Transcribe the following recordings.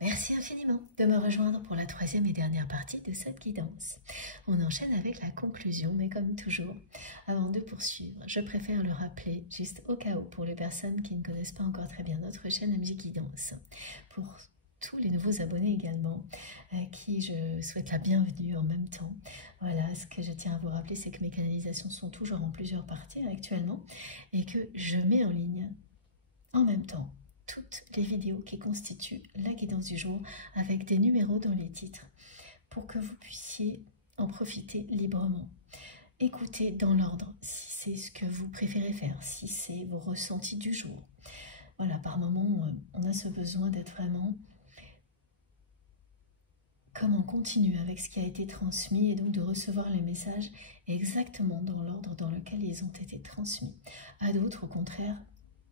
Merci infiniment de me rejoindre pour la troisième et dernière partie de cette guidance. On enchaîne avec la conclusion, mais comme toujours, avant de poursuivre, je préfère le rappeler juste au cas où pour les personnes qui ne connaissent pas encore très bien notre chaîne MJ Guidance. Pour tous les nouveaux abonnés également, à qui je souhaite la bienvenue en même temps. Voilà, ce que je tiens à vous rappeler, c'est que mes canalisations sont toujours en plusieurs parties actuellement et que je mets en ligne en même temps toutes les vidéos qui constituent la guidance du jour avec des numéros dans les titres pour que vous puissiez en profiter librement. Écoutez dans l'ordre si c'est ce que vous préférez faire, si c'est vos ressentis du jour. Voilà, par moments, on a ce besoin d'être vraiment comme en continu avec ce qui a été transmis et donc de recevoir les messages exactement dans l'ordre dans lequel ils ont été transmis. À d'autres, au contraire,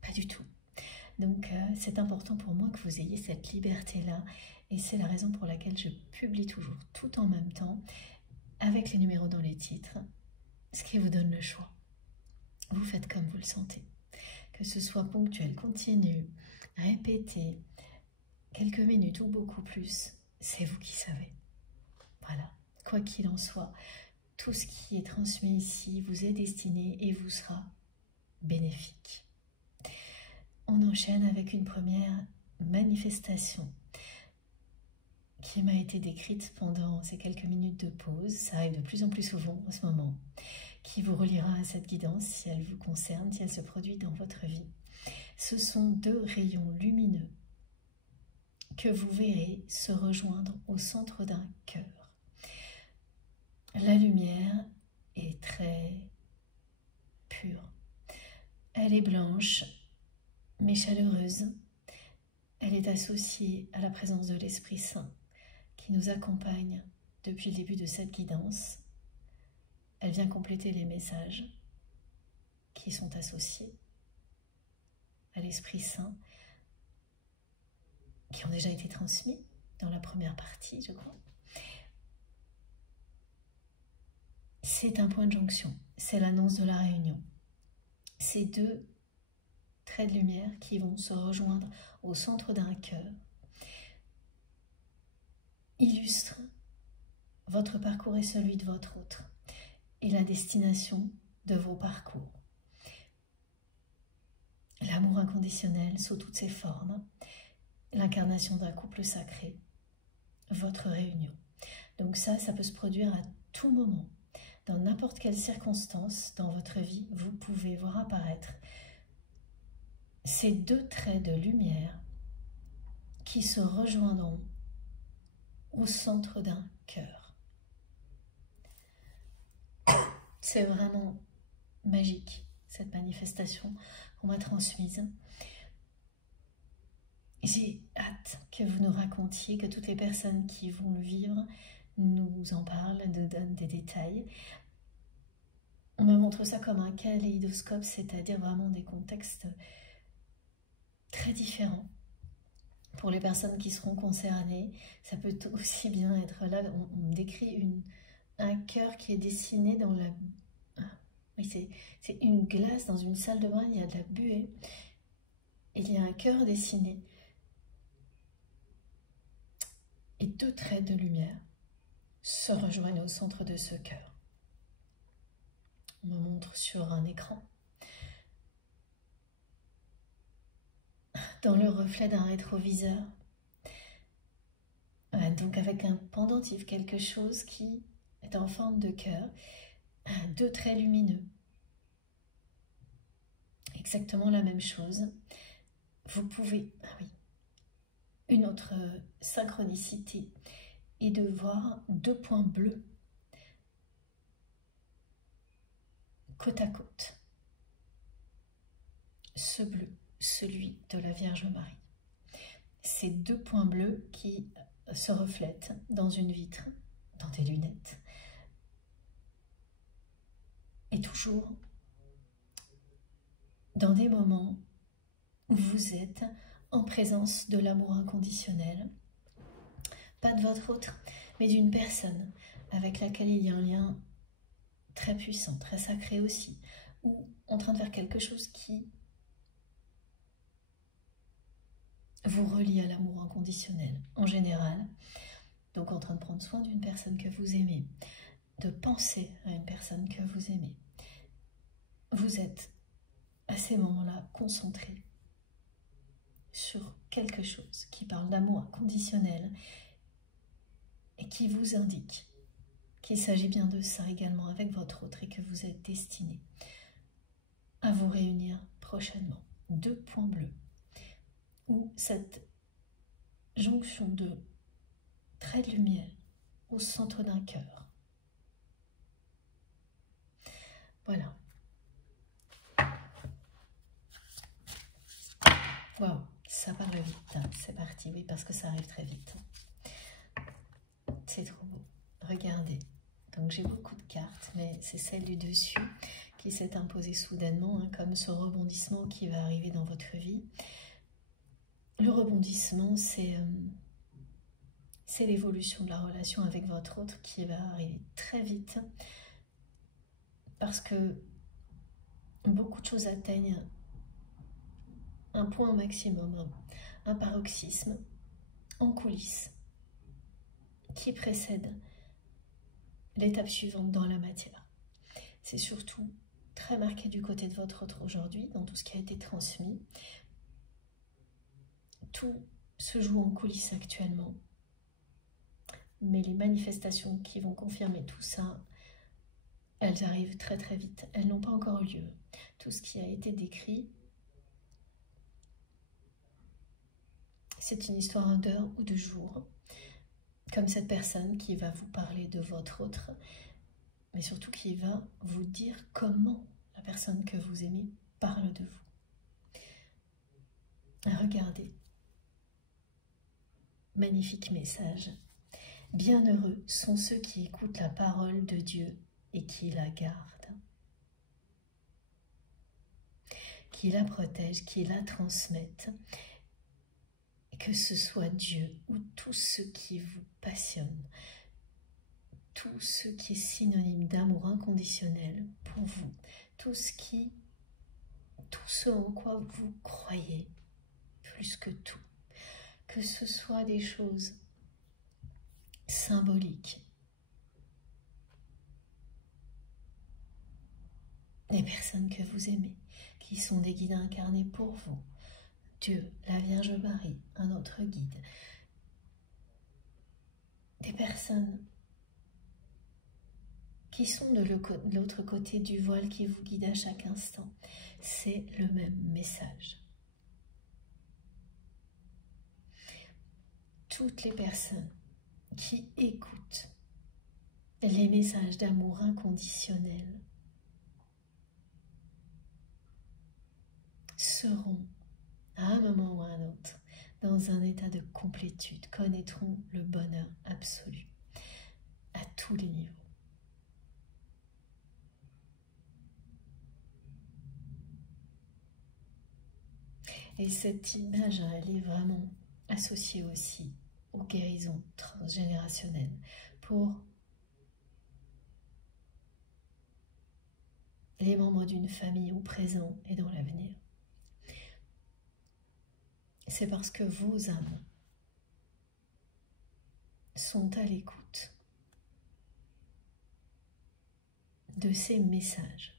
pas du tout. Donc c'est important pour moi que vous ayez cette liberté-là et c'est la raison pour laquelle je publie toujours tout en même temps avec les numéros dans les titres, ce qui vous donne le choix. Vous faites comme vous le sentez, que ce soit ponctuel, continu, répété, quelques minutes ou beaucoup plus, c'est vous qui savez. Voilà, quoi qu'il en soit, tout ce qui est transmis ici vous est destiné et vous sera bénéfique. On enchaîne avec une première manifestation qui m'a été décrite pendant ces quelques minutes de pause. Ça arrive de plus en plus souvent en ce moment, qui vous reliera à cette guidance si elle vous concerne, si elle se produit dans votre vie. Ce sont deux rayons lumineux que vous verrez se rejoindre au centre d'un cœur. La lumière est très pure. Elle est blanche, mais chaleureuse. Elle est associée à la présence de l'Esprit Saint qui nous accompagne depuis le début de cette guidance. Elle vient compléter les messages qui sont associés à l'Esprit Saint, qui ont déjà été transmis dans la première partie, je crois. C'est un point de jonction, c'est l'annonce de la réunion. Ces deux traits de lumière qui vont se rejoindre au centre d'un cœur illustrent votre parcours et celui de votre autre, et la destination de vos parcours. L'amour inconditionnel sous toutes ses formes, l'incarnation d'un couple sacré, votre réunion. Donc ça peut se produire à tout moment. Dans n'importe quelle circonstance dans votre vie, vous pouvez voir apparaître ces deux traits de lumière qui se rejoindront au centre d'un cœur. C'est vraiment magique, cette manifestation qu'on m'a transmise. J'ai hâte que vous nous racontiez, que toutes les personnes qui vont le vivre nous en parlent, nous donnent des détails. On me montre ça comme un kaléidoscope, c'est-à-dire vraiment des contextes très différents. Pour les personnes qui seront concernées, ça peut aussi bien être là, on me décrit un cœur qui est dessiné dans la... Oui, c'est une glace dans une salle de bain, il y a de la buée, et il y a un cœur dessiné. Et deux traits de lumière se rejoignent au centre de ce cœur. On me montre sur un écran, dans le reflet d'un rétroviseur, donc avec un pendentif, quelque chose qui est en forme de cœur, deux traits lumineux. Exactement la même chose. Vous pouvez, une autre synchronicité est de voir deux points bleus côte à côte. Ce bleu, celui de la Vierge Marie. Ces deux points bleus qui se reflètent dans une vitre, dans des lunettes. Et toujours dans des moments où vous êtes en présence de l'amour inconditionnel, pas de votre autre, mais d'une personne avec laquelle il y a un lien très puissant, très sacré aussi, ou en train de faire quelque chose qui vous relie à l'amour inconditionnel en général. Donc en train de prendre soin d'une personne que vous aimez, de penser à une personne que vous aimez. Vous êtes à ces moments-là concentré sur quelque chose qui parle d'amour inconditionnel et qui vous indique qu'il s'agit bien de ça également avec votre autre et que vous êtes destiné à vous réunir prochainement. 2 points bleus ou cette jonction de traits de lumière au centre d'un cœur. Voilà. Waouh, ça parle vite. C'est parti, oui, parce que ça arrive très vite. C'est trop beau. Regardez. Donc j'ai beaucoup de cartes, mais c'est celle du dessus qui s'est imposée soudainement, hein, comme ce rebondissement qui va arriver dans votre vie. Le rebondissement, c'est l'évolution de la relation avec votre autre qui va arriver très vite parce que beaucoup de choses atteignent un point maximum, un paroxysme en coulisses qui précède l'étape suivante dans la matière. C'est surtout très marqué du côté de votre autre aujourd'hui, dans tout ce qui a été transmis. Tout se joue en coulisses actuellement, mais les manifestations qui vont confirmer tout ça, elles arrivent très très vite. Elles n'ont pas encore eu lieu. Tout ce qui a été décrit, c'est une histoire d'heures ou de jours, comme cette personne qui va vous parler de votre autre, mais surtout qui va vous dire comment la personne que vous aimez parle de vous. Regardez. Magnifique message. Bienheureux sont ceux qui écoutent la parole de Dieu et qui la gardent, qui la protègent, qui la transmettent. Que ce soit Dieu ou tout ce qui vous passionne, tout ce qui est synonyme d'amour inconditionnel pour vous, tout ce en quoi vous croyez plus que tout, que ce soit des choses symboliques, des personnes que vous aimez, qui sont des guides incarnés pour vous, Dieu, la Vierge Marie, un autre guide, des personnes qui sont de l'autre côté du voile qui vous guide à chaque instant. C'est le même message. Toutes les personnes qui écoutent les messages d'amour inconditionnel seront à un moment ou à un autre, dans un état de complétude, connaîtront le bonheur absolu, à tous les niveaux. Et cette image, elle est vraiment associée aussi aux guérisons transgénérationnelles, pour les membres d'une famille au présent et dans l'avenir. C'est parce que vos âmes sont à l'écoute de ces messages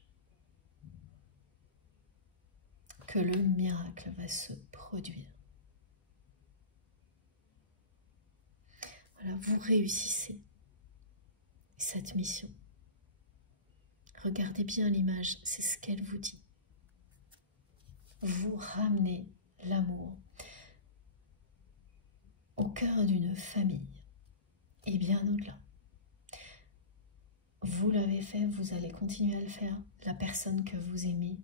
que le miracle va se produire. Voilà, vous réussissez cette mission. Regardez bien l'image, c'est ce qu'elle vous dit. Vous ramenez l'amour au cœur d'une famille et bien au-delà. Vous l'avez fait, vous allez continuer à le faire. La personne que vous aimez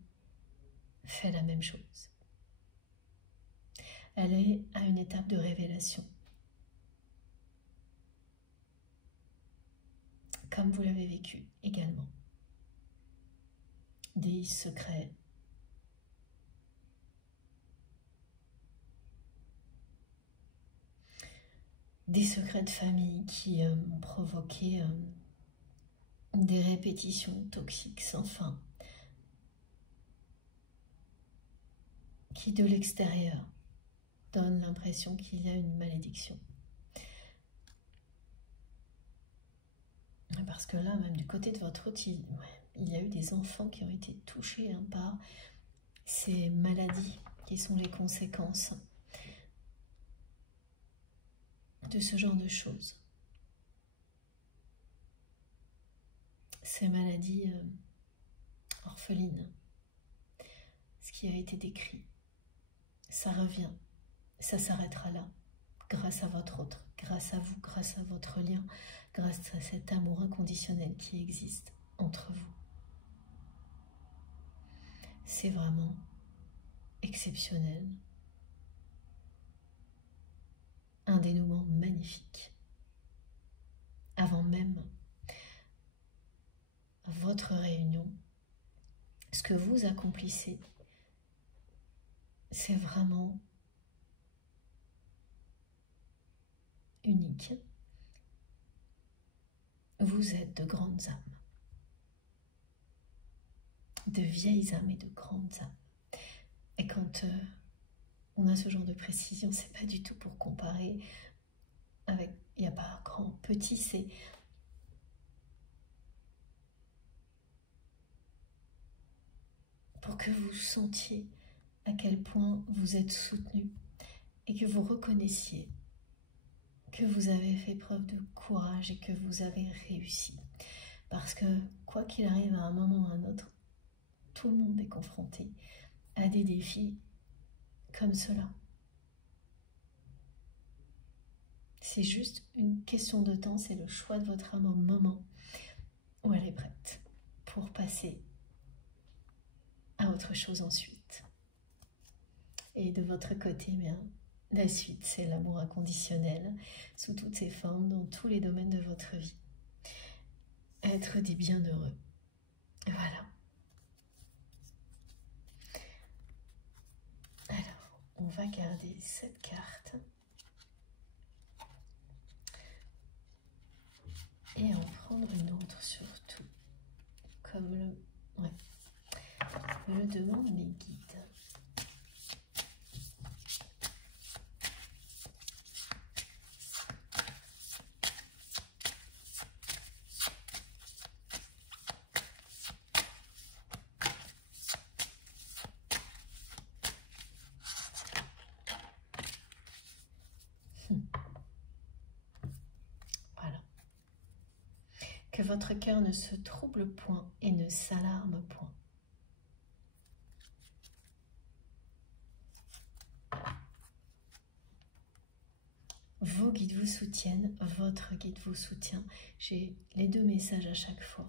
fait la même chose. Elle est à une étape de révélation. Comme vous l'avez vécu également. Des secrets, de famille qui ont provoqué des répétitions toxiques sans fin, qui de l'extérieur donne l'impression qu'il y a une malédiction. Parce que là, même du côté de votre hôte, il y a eu des enfants qui ont été touchés par ces maladies qui sont les conséquences de ce genre de choses. Ces maladies orphelines, ce qui a été décrit, ça revient, ça s'arrêtera là, grâce à votre autre, grâce à vous, grâce à votre lien, grâce à cet amour inconditionnel qui existe entre vous. C'est vraiment exceptionnel, un dénouement magnifique. Avant même votre réunion, ce que vous accomplissez, c'est vraiment unique. Vous êtes de grandes âmes, de vieilles âmes et de grandes âmes. Et quand on a ce genre de précision, c'est pas du tout pour comparer avec, il n'y a pas grand, petit, c'est pour que vous sentiez à quel point vous êtes soutenu et que vous reconnaissiez que vous avez fait preuve de courage et que vous avez réussi. Parce que quoi qu'il arrive à un moment ou à un autre, tout le monde est confronté à des défis comme cela. C'est juste une question de temps, c'est le choix de votre âme au moment où elle est prête pour passer à autre chose ensuite. Et de votre côté, bien, la suite, c'est l'amour inconditionnel sous toutes ses formes, dans tous les domaines de votre vie. Être des bienheureux. Voilà. Alors, on va garder cette carte et en prendre une autre surtout, comme me le demandent mes guides. Voilà. Que votre cœur ne se trouble point et ne s'alarme point. Vos guides vous soutiennent, votre guide vous soutient. J'ai les deux messages à chaque fois.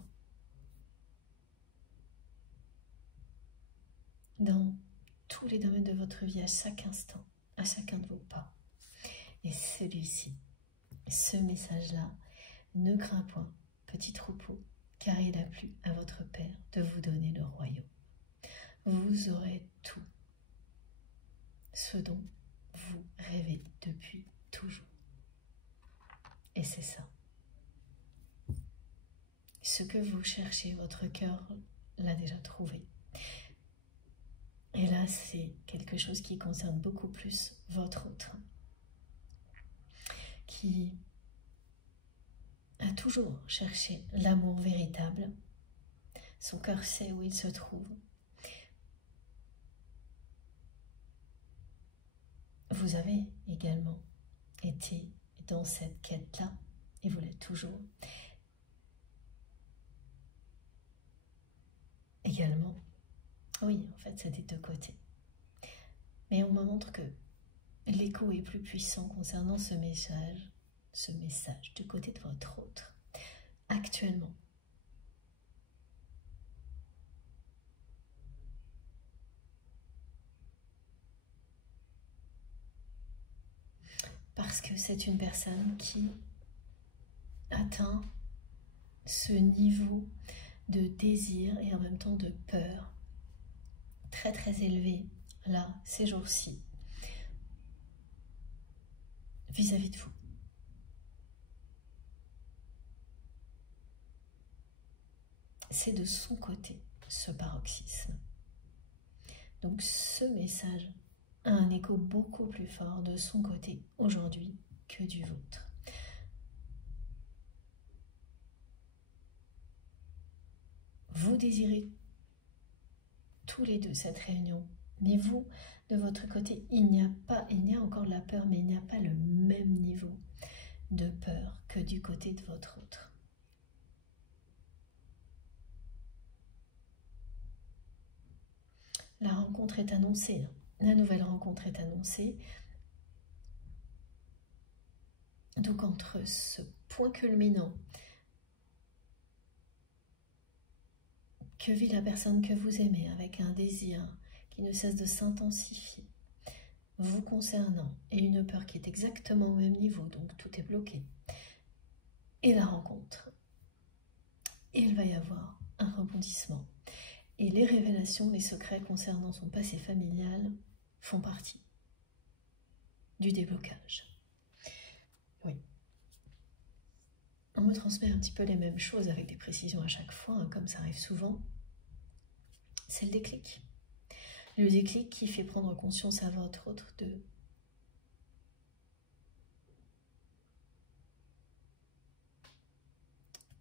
Dans tous les domaines de votre vie, à chaque instant, à chacun de vos pas. Et celui-ci, ce message-là, ne crains point, petit troupeau, car il a plu à votre Père de vous donner le royaume. Vous aurez tout ce dont vous rêvez depuis toujours. Et c'est ça. Ce que vous cherchez, votre cœur l'a déjà trouvé. Et là, c'est quelque chose qui concerne beaucoup plus votre autre, qui a toujours cherché l'amour véritable. Son cœur sait où il se trouve. Vous avez également été dans cette quête-là, et vous l'êtes toujours. Également, oui, en fait, c'est des deux côtés. Mais on me montre que l'écho est plus puissant concernant ce message du côté de votre autre, actuellement. Parce que c'est une personne qui atteint ce niveau de désir et en même temps de peur très très élevé, là, ces jours-ci, vis-à-vis de vous. C'est de son côté, ce paroxysme. Donc ce message a un écho beaucoup plus fort de son côté aujourd'hui que du vôtre. Vous désirez tous les deux cette réunion, mais vous, de votre côté, il y a encore de la peur, mais il n'y a pas le même niveau de peur que du côté de votre autre. La rencontre est annoncée, la nouvelle rencontre est annoncée. Donc entre ce point culminant que vit la personne que vous aimez avec un désir qui ne cesse de s'intensifier, vous concernant, et une peur qui est exactement au même niveau, donc tout est bloqué, et la rencontre, il va y avoir un rebondissement. Et les révélations, les secrets concernant son passé familial font partie du déblocage. Oui. On me transmet un petit peu les mêmes choses avec des précisions à chaque fois, hein, comme ça arrive souvent. C'est le déclic. Le déclic qui fait prendre conscience à votre autre de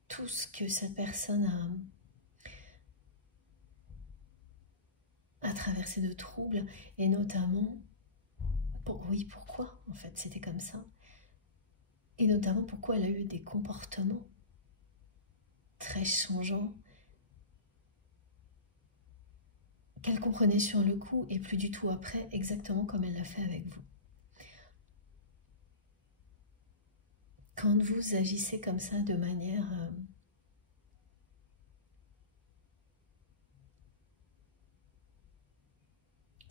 tout ce que cette personne a traversé de troubles, et notamment, pourquoi en fait c'était comme ça, et notamment pourquoi elle a eu des comportements très changeants, qu'elle comprenait sur le coup et plus du tout après, exactement comme elle l'a fait avec vous. Quand vous agissez comme ça de manière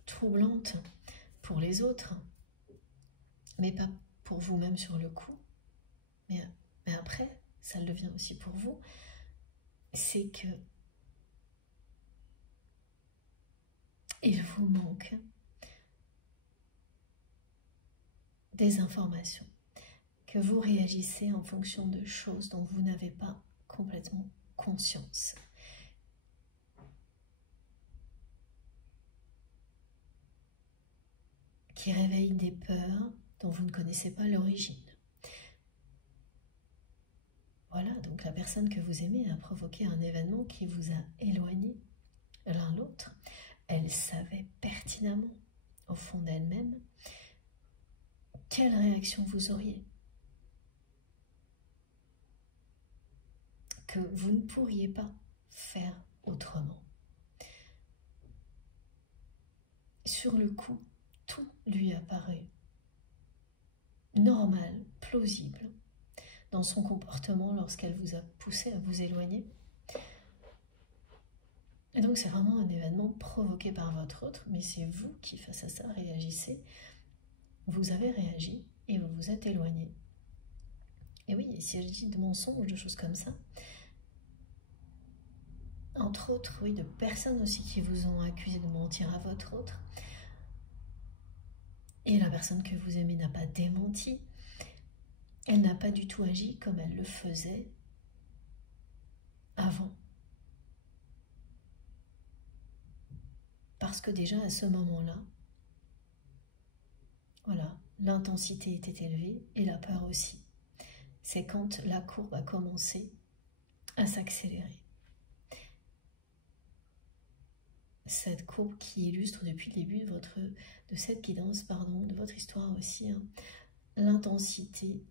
troublante pour les autres, mais pas pour vous-même sur le coup, mais après, ça le devient aussi pour vous, c'est que il vous manque des informations, que vous réagissez en fonction de choses dont vous n'avez pas complètement conscience. Qui réveillent des peurs dont vous ne connaissez pas l'origine. Voilà, donc la personne que vous aimez a provoqué un événement qui vous a éloigné l'un l'autre. Elle savait pertinemment, au fond d'elle-même, quelle réaction vous auriez. Que vous ne pourriez pas faire autrement. Sur le coup, tout lui apparaît normal, plausible, dans son comportement lorsqu'elle vous a poussé à vous éloigner. Et donc c'est vraiment un événement provoqué par votre autre, mais c'est vous qui, face à ça, réagissez. Vous avez réagi et vous vous êtes éloigné. Et oui, si je dis de mensonges, de choses comme ça, entre autres, oui, de personnes aussi qui vous ont accusé de mentir à votre autre, et la personne que vous aimez n'a pas démenti, elle n'a pas du tout agi comme elle le faisait avant. Parce que déjà à ce moment-là, voilà, l'intensité était élevée et la peur aussi. C'est quand la courbe a commencé à s'accélérer. Cette courbe qui illustre depuis le début de cette guidance, de votre histoire aussi, hein, l'intensité,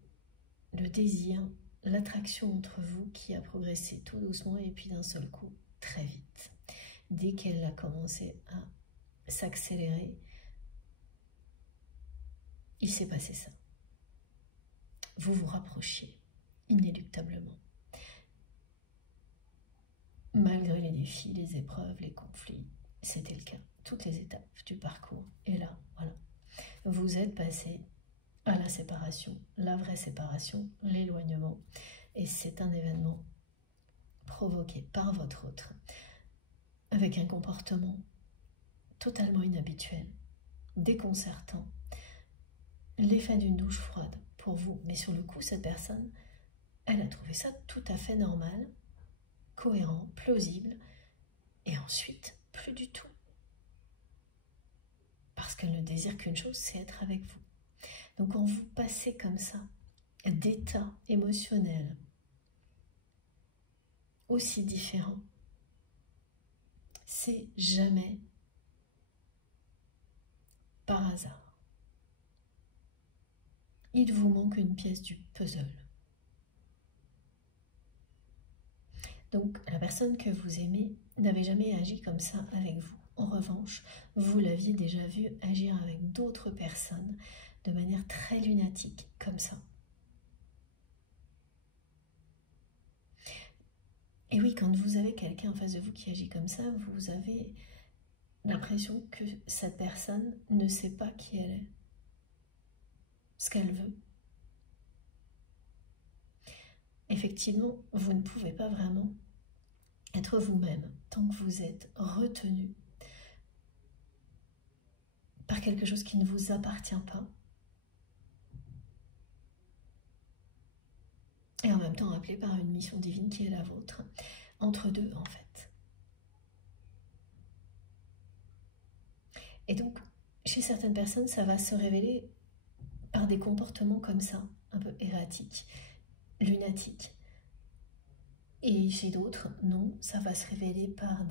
le désir, l'attraction entre vous qui a progressé tout doucement et puis d'un seul coup, très vite. Dès qu'elle a commencé à s'accélérer, il s'est passé ça. Vous vous rapprochiez inéluctablement. Malgré les défis, les épreuves, les conflits, c'était le cas. Toutes les étapes du parcours. Et là, voilà. Vous êtes passé à la séparation, la vraie séparation, l'éloignement. Et c'est un événement provoqué par votre autre, avec un comportement totalement inhabituel, déconcertant, l'effet d'une douche froide pour vous. Mais sur le coup, cette personne, elle a trouvé ça tout à fait normal, cohérent, plausible, et ensuite, plus du tout. parce qu'elle ne désire qu'une chose, c'est être avec vous. Donc quand vous passez comme ça d'états émotionnels aussi différents, c'est jamais par hasard. Il vous manque une pièce du puzzle. Donc la personne que vous aimez n'avait jamais agi comme ça avec vous. En revanche, vous l'aviez déjà vu agir avec d'autres personnes de manière très lunatique, comme ça. Et oui, quand vous avez quelqu'un en face de vous qui agit comme ça, vous avez l'impression que cette personne ne sait pas qui elle est, ce qu'elle veut. Effectivement, vous ne pouvez pas vraiment être vous-même tant que vous êtes retenu par quelque chose qui ne vous appartient pas. Et en même temps appelé par une mission divine qui est la vôtre, entre deux en fait. Et donc, chez certaines personnes, ça va se révéler par des comportements comme ça, un peu erratiques, lunatiques. Et chez d'autres, non, ça va se révéler par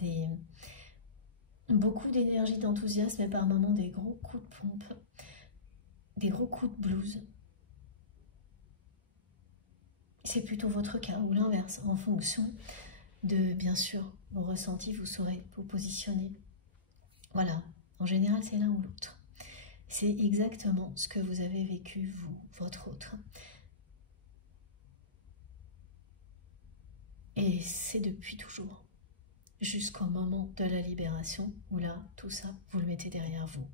beaucoup d'énergie, d'enthousiasme, et par moments des gros coups de pompe, des gros coups de blues. C'est plutôt votre cas, ou l'inverse, en fonction de, bien sûr, vos ressentis, vous saurez vous positionner. Voilà, en général, c'est l'un ou l'autre. C'est exactement ce que vous avez vécu, vous, votre autre. Et c'est depuis toujours, jusqu'au moment de la libération, où là, tout ça, vous le mettez derrière vous.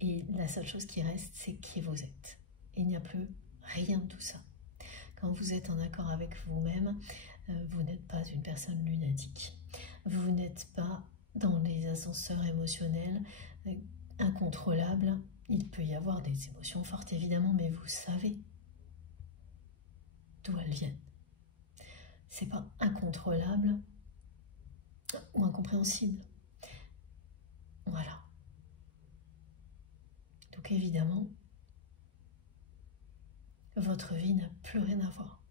Et la seule chose qui reste, c'est qui vous êtes. Il n'y a plus rien de tout ça. Quand vous êtes en accord avec vous-même, vous n'êtes pas une personne lunatique. Vous n'êtes pas dans les ascenseurs émotionnels incontrôlables. Il peut y avoir des émotions fortes, évidemment, mais vous savez d'où elles viennent. C'est pas incontrôlable ou incompréhensible. Voilà. Donc évidemment, votre vie n'a plus rien à voir.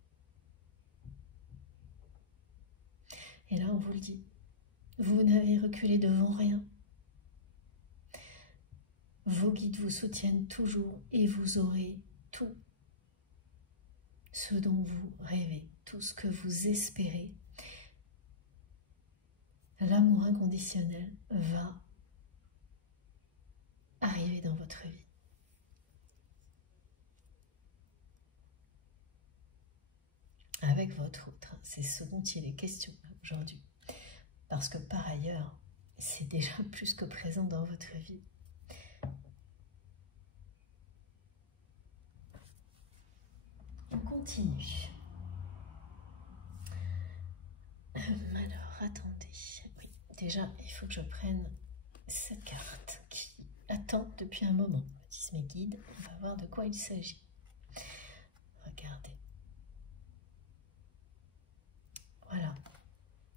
Et là, on vous le dit, vous n'avez reculé devant rien. Vos guides vous soutiennent toujours et vous aurez tout ce dont vous rêvez, tout ce que vous espérez. L'amour inconditionnel va arriver dans votre vie. Avec votre autre, c'est ce dont il est question aujourd'hui. Parce que par ailleurs, c'est déjà plus que présent dans votre vie. On continue. Alors, attendez. Oui, déjà, il faut que je prenne cette carte qui attend depuis un moment. Me disent mes guides, on va voir de quoi il s'agit. Regardez. Voilà.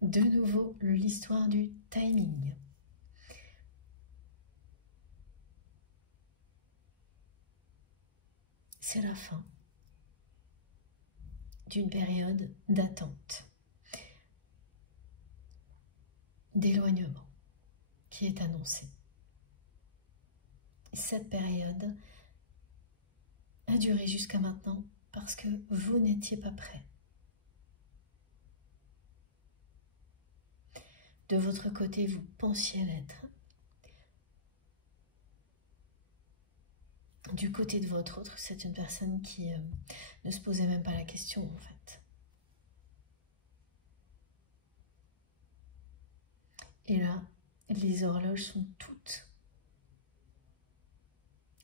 De nouveau, l'histoire du timing. C'est la fin d'une période d'attente, d'éloignement qui est annoncée. Cette période a duré jusqu'à maintenant parce que vous n'étiez pas prêt. De votre côté, vous pensiez l'être. Du côté de votre autre, c'est une personne qui ne se posait même pas la question, en fait. Et là, les horloges sont toutes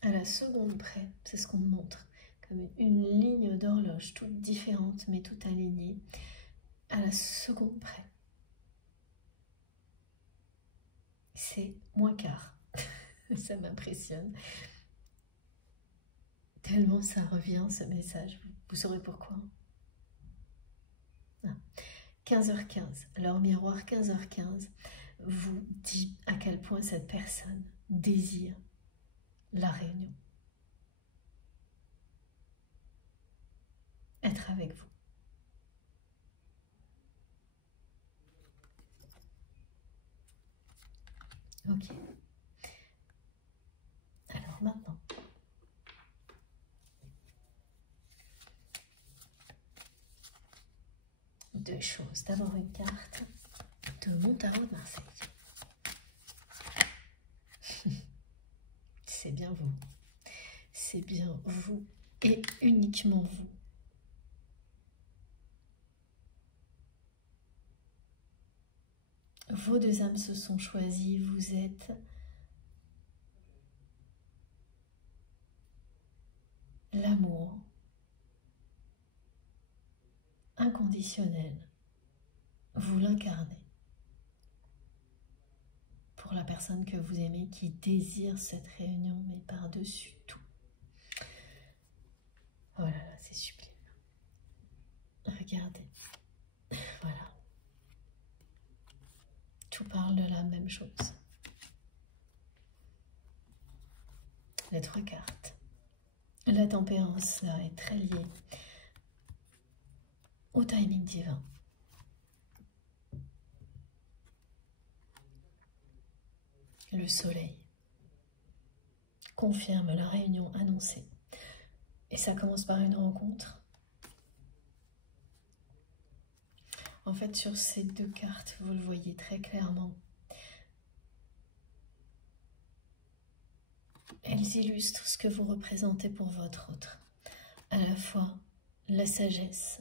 à la seconde près. C'est ce qu'on me montre, comme une ligne d'horloge, toutes différentes, mais toutes alignées, à la seconde près. C'est moins quart. Ça m'impressionne. Tellement ça revient, ce message. Vous saurez pourquoi. 15h15. Alors, miroir 15h15 vous dit à quel point cette personne désire la réunion. Être avec vous. Ok. Alors maintenant, deux choses. D'abord une carte de mon tarot de Marseille. C'est bien vous. C'est bien vous et uniquement vous. Vos deux âmes se sont choisies. Vous êtes l'amour inconditionnel. Vous l'incarnez. Pour la personne que vous aimez qui désire cette réunion, mais par-dessus tout. Oh là là, c'est sublime. Regardez. Voilà. Tout parle de la même chose. Les trois cartes. La tempérance, là, est très liée au timing divin. Le soleil confirme la réunion annoncée. Et ça commence par une rencontre. En fait, sur ces deux cartes, vous le voyez très clairement. Elles illustrent ce que vous représentez pour votre autre. À la fois la sagesse,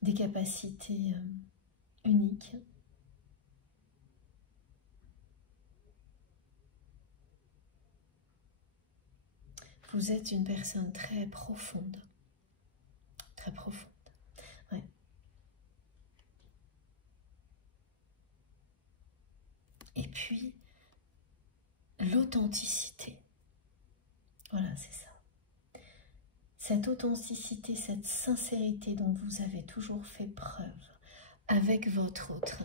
des capacités uniques, vous êtes une personne très profonde, ouais. Et puis l'authenticité, voilà, c'est ça. Cette authenticité, cette sincérité dont vous avez toujours fait preuve avec votre autre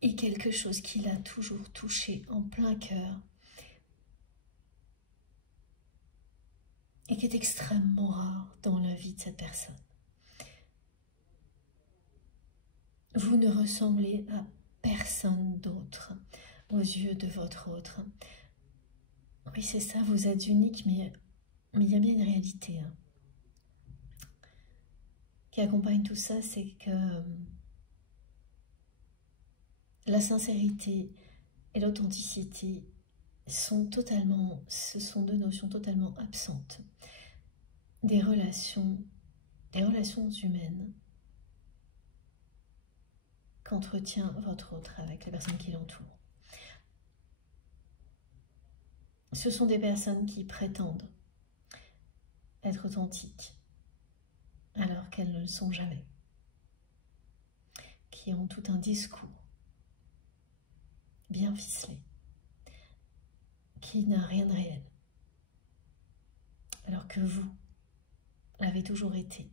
est quelque chose qui l'a toujours touché en plein cœur et qui est extrêmement rare dans la vie de cette personne. Vous ne ressemblez à personne d'autre aux yeux de votre autre. Oui, c'est ça, vous êtes unique, mais il y a bien une réalité qui accompagne tout ça, c'est que la sincérité et l'authenticité ce sont deux notions totalement absentes des relations humaines qu'entretient votre autre avec les personnes qui l'entourent. Ce sont des personnes qui prétendent être authentiques alors qu'elles ne le sont jamais, qui ont tout un discours bien ficelé, qui n'a rien de réel, alors que vous l'avez toujours été.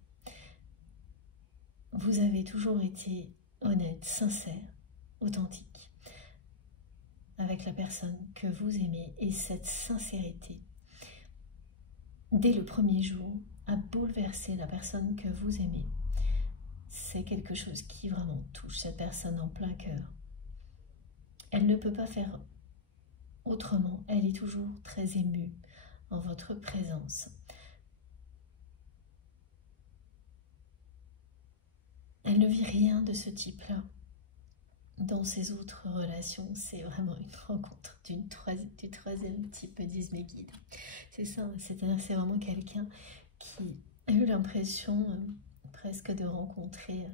Vous avez toujours été honnête, sincère, authentique avec la personne que vous aimez, et cette sincérité, dès le premier jour, a bouleversé la personne que vous aimez. C'est quelque chose qui vraiment touche cette personne en plein cœur. Elle ne peut pas faire autrement, elle est toujours très émue en votre présence. Elle ne vit rien de ce type-là dans ses autres relations. C'est vraiment une rencontre du troisième type, me disent mes guides. C'est ça, c'est-à-dire c'est vraiment quelqu'un qui a eu l'impression presque de rencontrer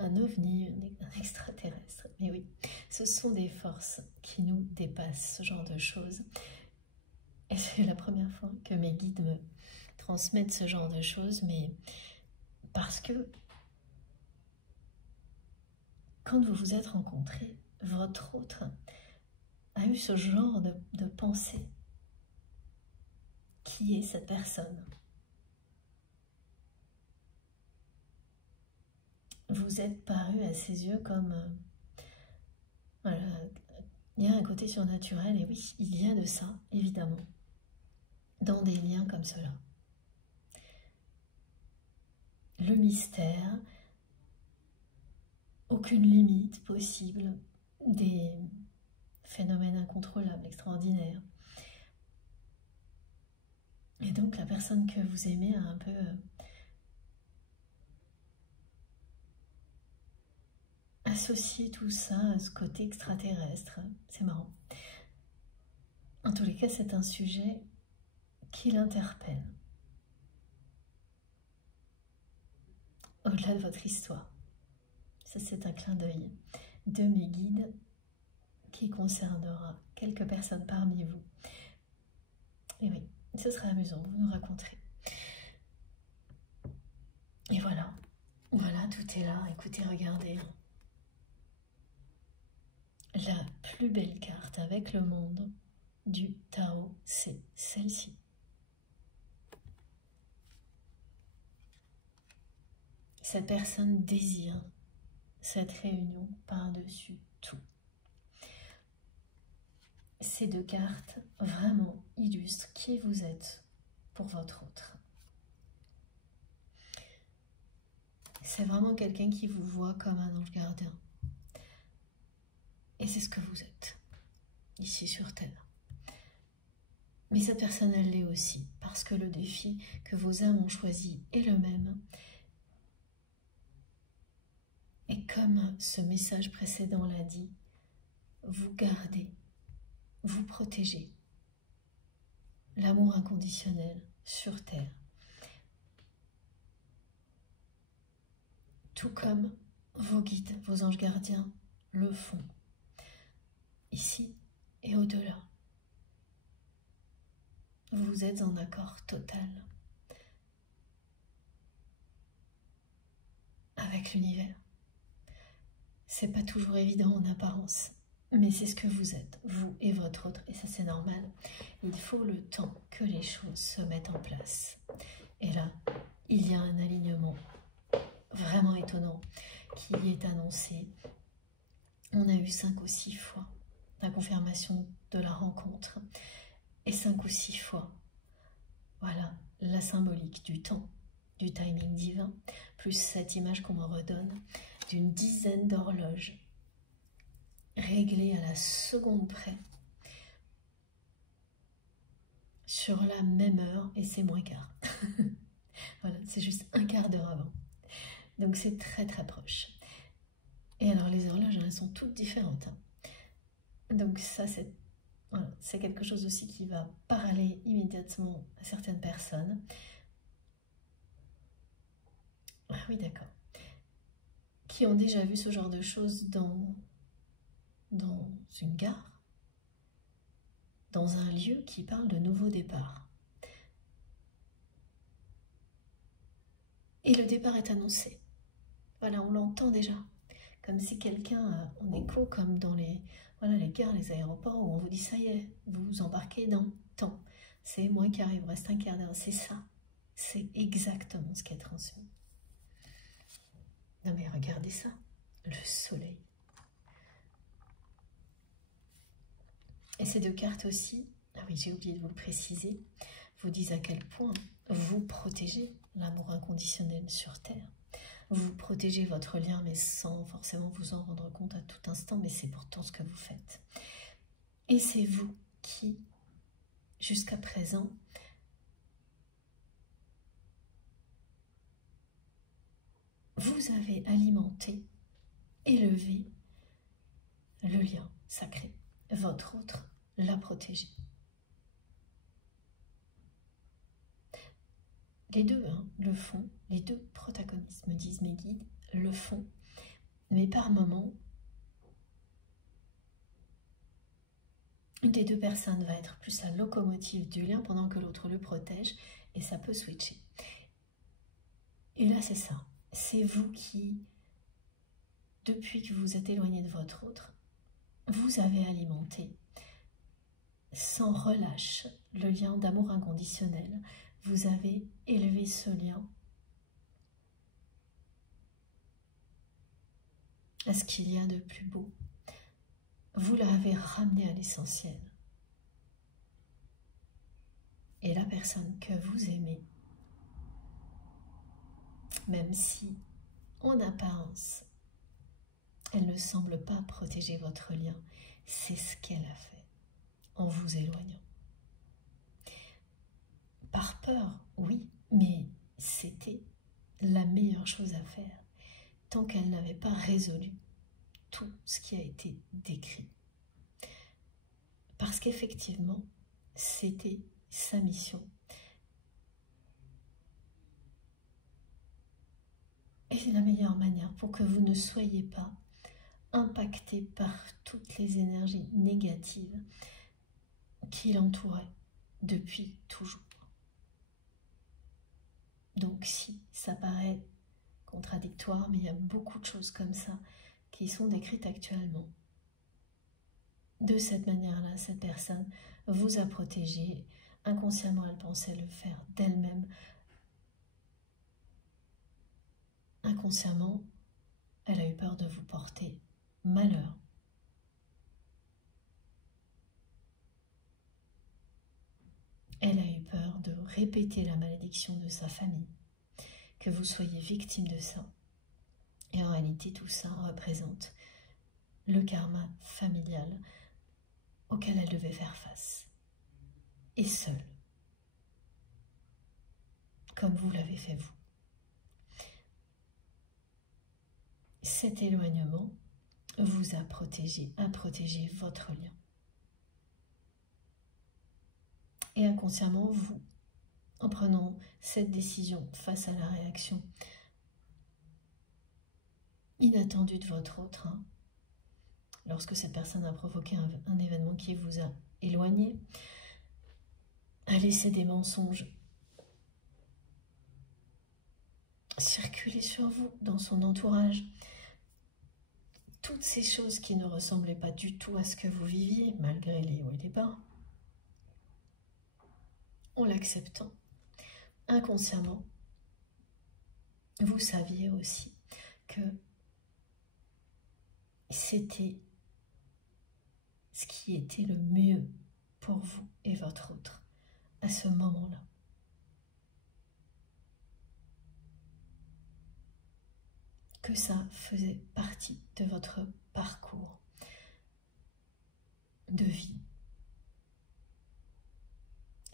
un ovni, un extraterrestre. Mais oui, ce sont des forces qui nous dépassent, ce genre de choses. Et c'est la première fois que mes guides me transmettent ce genre de choses, mais parce que quand vous vous êtes rencontrés, votre autre a eu ce genre de pensée. Qui est cette personne? Vous êtes paru à ses yeux comme Voilà. Il y a un côté surnaturel, et oui, il y a de ça, évidemment, dans des liens comme cela. Le mystère, aucune limite possible, des phénomènes incontrôlables, extraordinaires. Et donc la personne que vous aimez a un peu associé tout ça à ce côté extraterrestre. C'est marrant. En tous les cas, c'est un sujet qui l'interpelle. Au-delà de votre histoire. Ça, c'est un clin d'œil de mes guides qui concernera quelques personnes parmi vous. Et oui, ce sera amusant, vous nous raconterez. Et voilà, voilà, tout est là. Écoutez, regardez. La plus belle carte avec le monde du tarot, c'est celle-ci. Cette personne désire cette réunion par-dessus tout. Ces deux cartes vraiment illustrent qui vous êtes pour votre autre. C'est vraiment quelqu'un qui vous voit comme un ange gardien. Et c'est ce que vous êtes, ici sur Terre. Mais cette personne, elle l'est aussi, parce que le défi que vos âmes ont choisi est le même. Et comme ce message précédent l'a dit, vous gardez, vous protégez l'amour inconditionnel sur Terre. Tout comme vos guides, vos anges gardiens le font, ici et au-delà. Vous êtes en accord total avec l'univers. C'est pas toujours évident en apparence, mais c'est ce que vous êtes, vous et votre autre, et ça c'est normal. Il faut le temps que les choses se mettent en place. Et là, il y a un alignement vraiment étonnant qui est annoncé. On a eu 5 ou 6 fois la confirmation de la rencontre, et 5 ou 6 fois, voilà, la symbolique du temps, du timing divin, plus cette image qu'on me redonne d'une dizaine d'horloges réglées à la seconde près sur la même heure, et c'est moins quart. Voilà, c'est juste un quart d'heure avant. Donc c'est très très proche. Et alors les horloges, elles sont toutes différentes. Donc ça, c'est voilà, c'est quelque chose aussi qui va parler immédiatement à certaines personnes. Ah oui, d'accord. Qui ont déjà vu ce genre de choses dans une gare, dans un lieu qui parle de nouveau départ. Et le départ est annoncé. Voilà, on l'entend déjà. Comme si quelqu'un, en écho, comme dans les gares, les aéroports, où on vous dit ça y est, vous embarquez dans temps. C'est moins quart, il vous reste un quart d'heure. C'est ça. C'est exactement ce qui est transmis. Non mais regardez ça, le soleil. Et ces deux cartes aussi, ah oui, j'ai oublié de vous le préciser, vous disent à quel point vous protégez l'amour inconditionnel sur Terre. Vous protégez votre lien, mais sans forcément vous en rendre compte à tout instant, mais c'est pourtant ce que vous faites. Et c'est vous qui, jusqu'à présent, vous avez alimenté, élevé le lien sacré. Votre autre l'a protégé. Les deux le font, les deux protagonistes, me disent mes guides, le font, mais par moments, une des deux personnes va être plus la locomotive du lien pendant que l'autre le protège, et ça peut switcher. Et là, c'est ça. C'est vous qui, depuis que vous êtes éloigné de votre autre, vous avez alimenté, sans relâche, le lien d'amour inconditionnel. Vous avez élevé ce lien à ce qu'il y a de plus beau, vous l'avez ramené à l'essentiel. Et la personne que vous aimez, même si en apparence, elle ne semble pas protéger votre lien, c'est ce qu'elle a fait en vous éloignant. Par peur, oui, mais c'était la meilleure chose à faire tant qu'elle n'avait pas résolu tout ce qui a été décrit. Parce qu'effectivement, c'était sa mission. Et c'est la meilleure manière pour que vous ne soyez pas impacté par toutes les énergies négatives qui l'entouraient depuis toujours. Donc si ça paraît contradictoire, mais il y a beaucoup de choses comme ça qui sont décrites actuellement. De cette manière-là, cette personne vous a protégé. Inconsciemment, elle pensait le faire d'elle-même. Inconsciemment, elle a eu peur de vous porter malheur. Elle a eu peur de répéter la malédiction de sa famille, que vous soyez victime de ça. Et en réalité, tout ça représente le karma familial auquel elle devait faire face. Et seule, comme vous l'avez fait vous. Cet éloignement vous a protégé votre lien. Et inconsciemment, vous, en prenant cette décision face à la réaction inattendue de votre autre, lorsque cette personne a provoqué un événement qui vous a éloigné, a laissé des mensonges circuler sur vous, dans son entourage, toutes ces choses qui ne ressemblaient pas du tout à ce que vous viviez, malgré les hauts et les bas, en l'acceptant, inconsciemment, vous saviez aussi que c'était ce qui était le mieux pour vous et votre autre à ce moment-là. Que ça faisait partie de votre parcours de vie,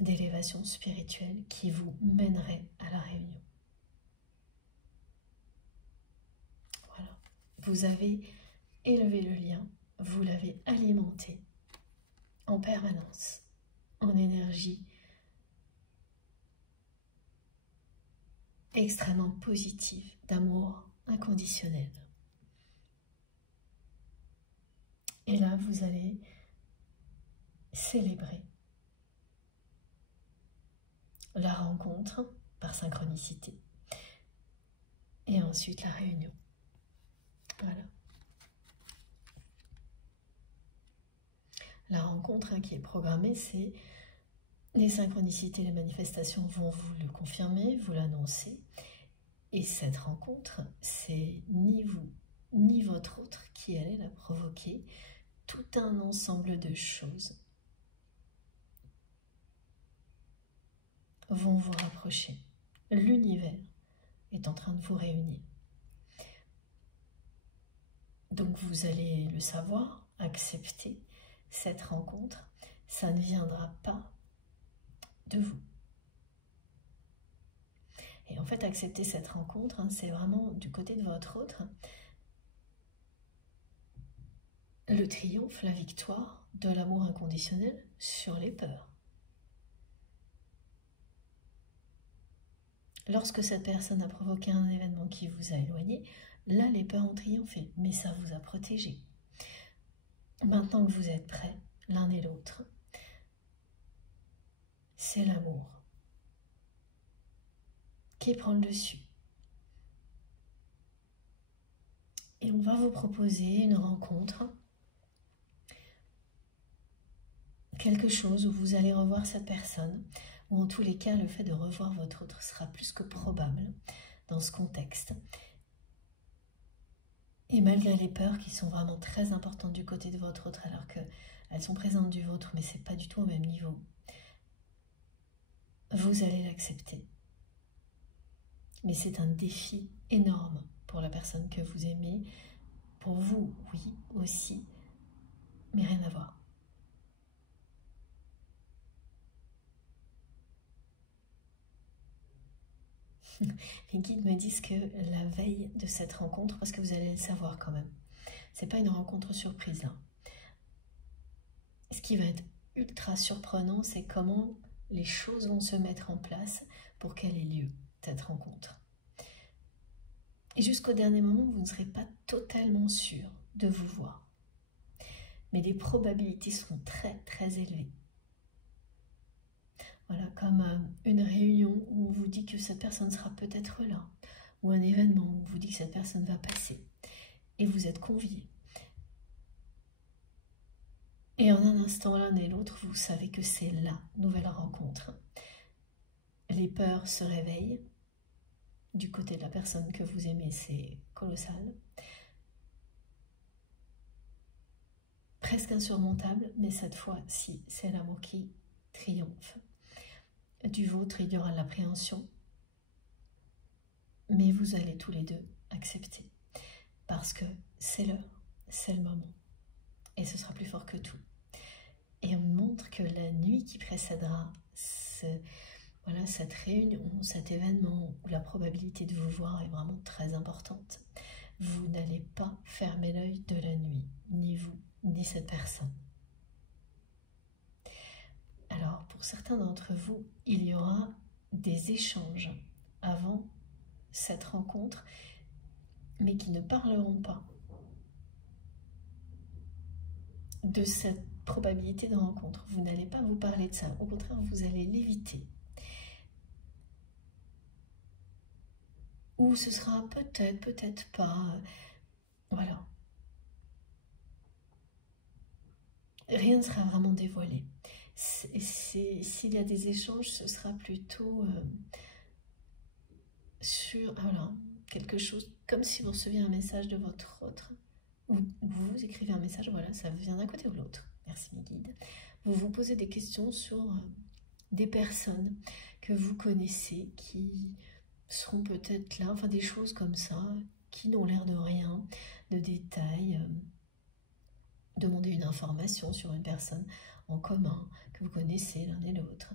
d'élévation spirituelle qui vous mènerait à la réunion. Voilà, vous avez élevé le lien, vous l'avez alimenté en permanence, en énergie extrêmement positive, d'amour inconditionnel. Et là, vous allez célébrer la rencontre par synchronicité et ensuite la réunion. Voilà. La rencontre qui est programmée, c'est les synchronicités, les manifestations vont vous le confirmer, vous l'annoncer. Et cette rencontre, c'est ni vous, ni votre autre qui allez la provoquer. Tout un ensemble de choses vont vous rapprocher. L'univers est en train de vous réunir. Donc vous allez le savoir, accepter cette rencontre. Ça ne viendra pas de vous. Et en fait, accepter cette rencontre, c'est vraiment du côté de votre autre le triomphe, la victoire de l'amour inconditionnel sur les peurs. Lorsque cette personne a provoqué un événement qui vous a éloigné, là, les peurs ont triomphé, mais ça vous a protégé. Maintenant que vous êtes prêts, l'un et l'autre, c'est l'amour qui prend le dessus. Et on va vous proposer une rencontre, quelque chose où vous allez revoir cette personne, ou en tous les cas, le fait de revoir votre autre sera plus que probable dans ce contexte. Et malgré les peurs qui sont vraiment très importantes du côté de votre autre, alors qu'elles sont présentes du vôtre, mais c'est pas du tout au même niveau, vous allez l'accepter. Mais c'est un défi énorme pour la personne que vous aimez, pour vous, oui, aussi, mais rien à voir. Les guides me disent que la veille de cette rencontre, parce que vous allez le savoir quand même, c'est pas une rencontre surprise là. Ce qui va être ultra surprenant, c'est comment les choses vont se mettre en place pour qu'elle ait lieu, cette rencontre. Et jusqu'au dernier moment, vous ne serez pas totalement sûr de vous voir. Mais les probabilités seront très très élevées. Voilà, comme une réunion où on vous dit que cette personne sera peut-être là, ou un événement où on vous dit que cette personne va passer, et vous êtes conviés. Et en un instant, l'un et l'autre, vous savez que c'est la nouvelle rencontre. Les peurs se réveillent. Du côté de la personne que vous aimez, c'est colossal. Presque insurmontable, mais cette fois-ci, c'est l'amour qui triomphe. Du vôtre, il y aura l'appréhension, mais vous allez tous les deux accepter, parce que c'est l'heure, c'est le moment, et ce sera plus fort que tout. Et on montre que la nuit qui précédera cette réunion, cet événement, où la probabilité de vous voir est vraiment très importante, vous n'allez pas fermer l'œil de la nuit, ni vous, ni cette personne. Alors, pour certains d'entre vous, il y aura des échanges avant cette rencontre, mais qui ne parleront pas de cette probabilité de rencontre. Vous n'allez pas vous parler de ça. Au contraire, vous allez l'éviter. Ou ce sera peut-être, peut-être pas. Voilà. Rien ne sera vraiment dévoilé. S'il y a des échanges, ce sera plutôt sur quelque chose, comme si vous receviez un message de votre autre, ou vous écrivez un message, voilà, ça vient d'un côté ou de l'autre. Merci mes guides. Vous vous posez des questions sur des personnes que vous connaissez, qui seront peut-être là, enfin des choses comme ça, qui n'ont l'air de rien, de détails. Demander une information sur une personne en commun que vous connaissez l'un et l'autre,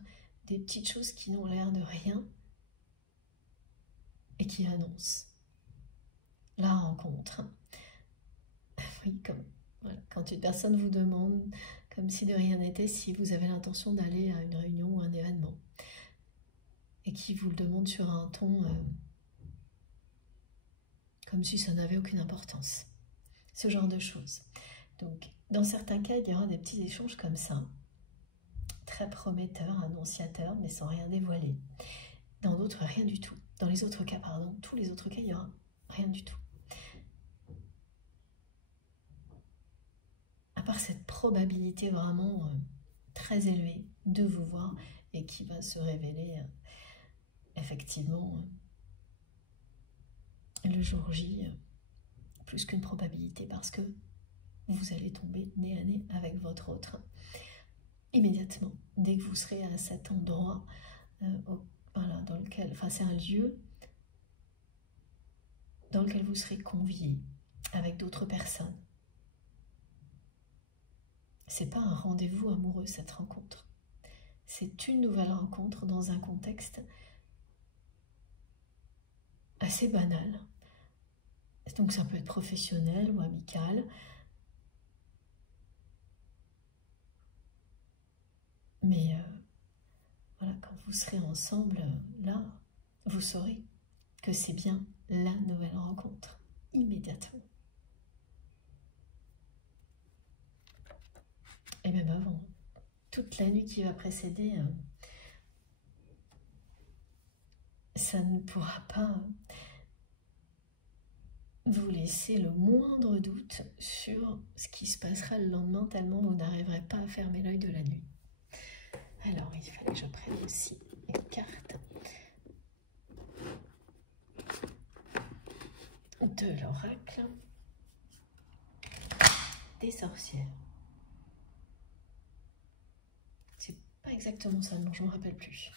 des petites choses qui n'ont l'air de rien et qui annoncent la rencontre. Oui, quand une personne vous demande, comme si de rien n'était, si vous avez l'intention d'aller à une réunion ou un événement, et qui vous le demande sur un ton comme si ça n'avait aucune importance. Ce genre de choses. Donc, dans certains cas, il y aura des petits échanges comme ça, très prometteurs, annonciateurs, mais sans rien dévoiler. Dans d'autres, rien du tout. Dans les autres cas, pardon, tous les autres cas, il n'y aura rien du tout. À part cette probabilité vraiment très élevée de vous voir et qui va se révéler effectivement le jour J, plus qu'une probabilité, parce que vous allez tomber nez à nez avec votre autre immédiatement, dès que vous serez à cet endroit dans lequel, c'est un lieu dans lequel vous serez conviés avec d'autres personnes. C'est pas un rendez-vous amoureux, cette rencontre. C'est une nouvelle rencontre dans un contexte assez banal. Donc ça peut être professionnel ou amical. Mais voilà, quand vous serez ensemble, là, vous saurez que c'est bien la nouvelle rencontre, immédiatement. Et même avant, toute la nuit qui va précéder, ça ne pourra pas vous laisser le moindre doute sur ce qui se passera le lendemain, tellement vous n'arriverez pas à fermer l'œil de la nuit. Alors, il fallait que je prenne aussi une carte de l'oracle. des sorcières. C'est pas exactement ça, non, je me rappelle plus.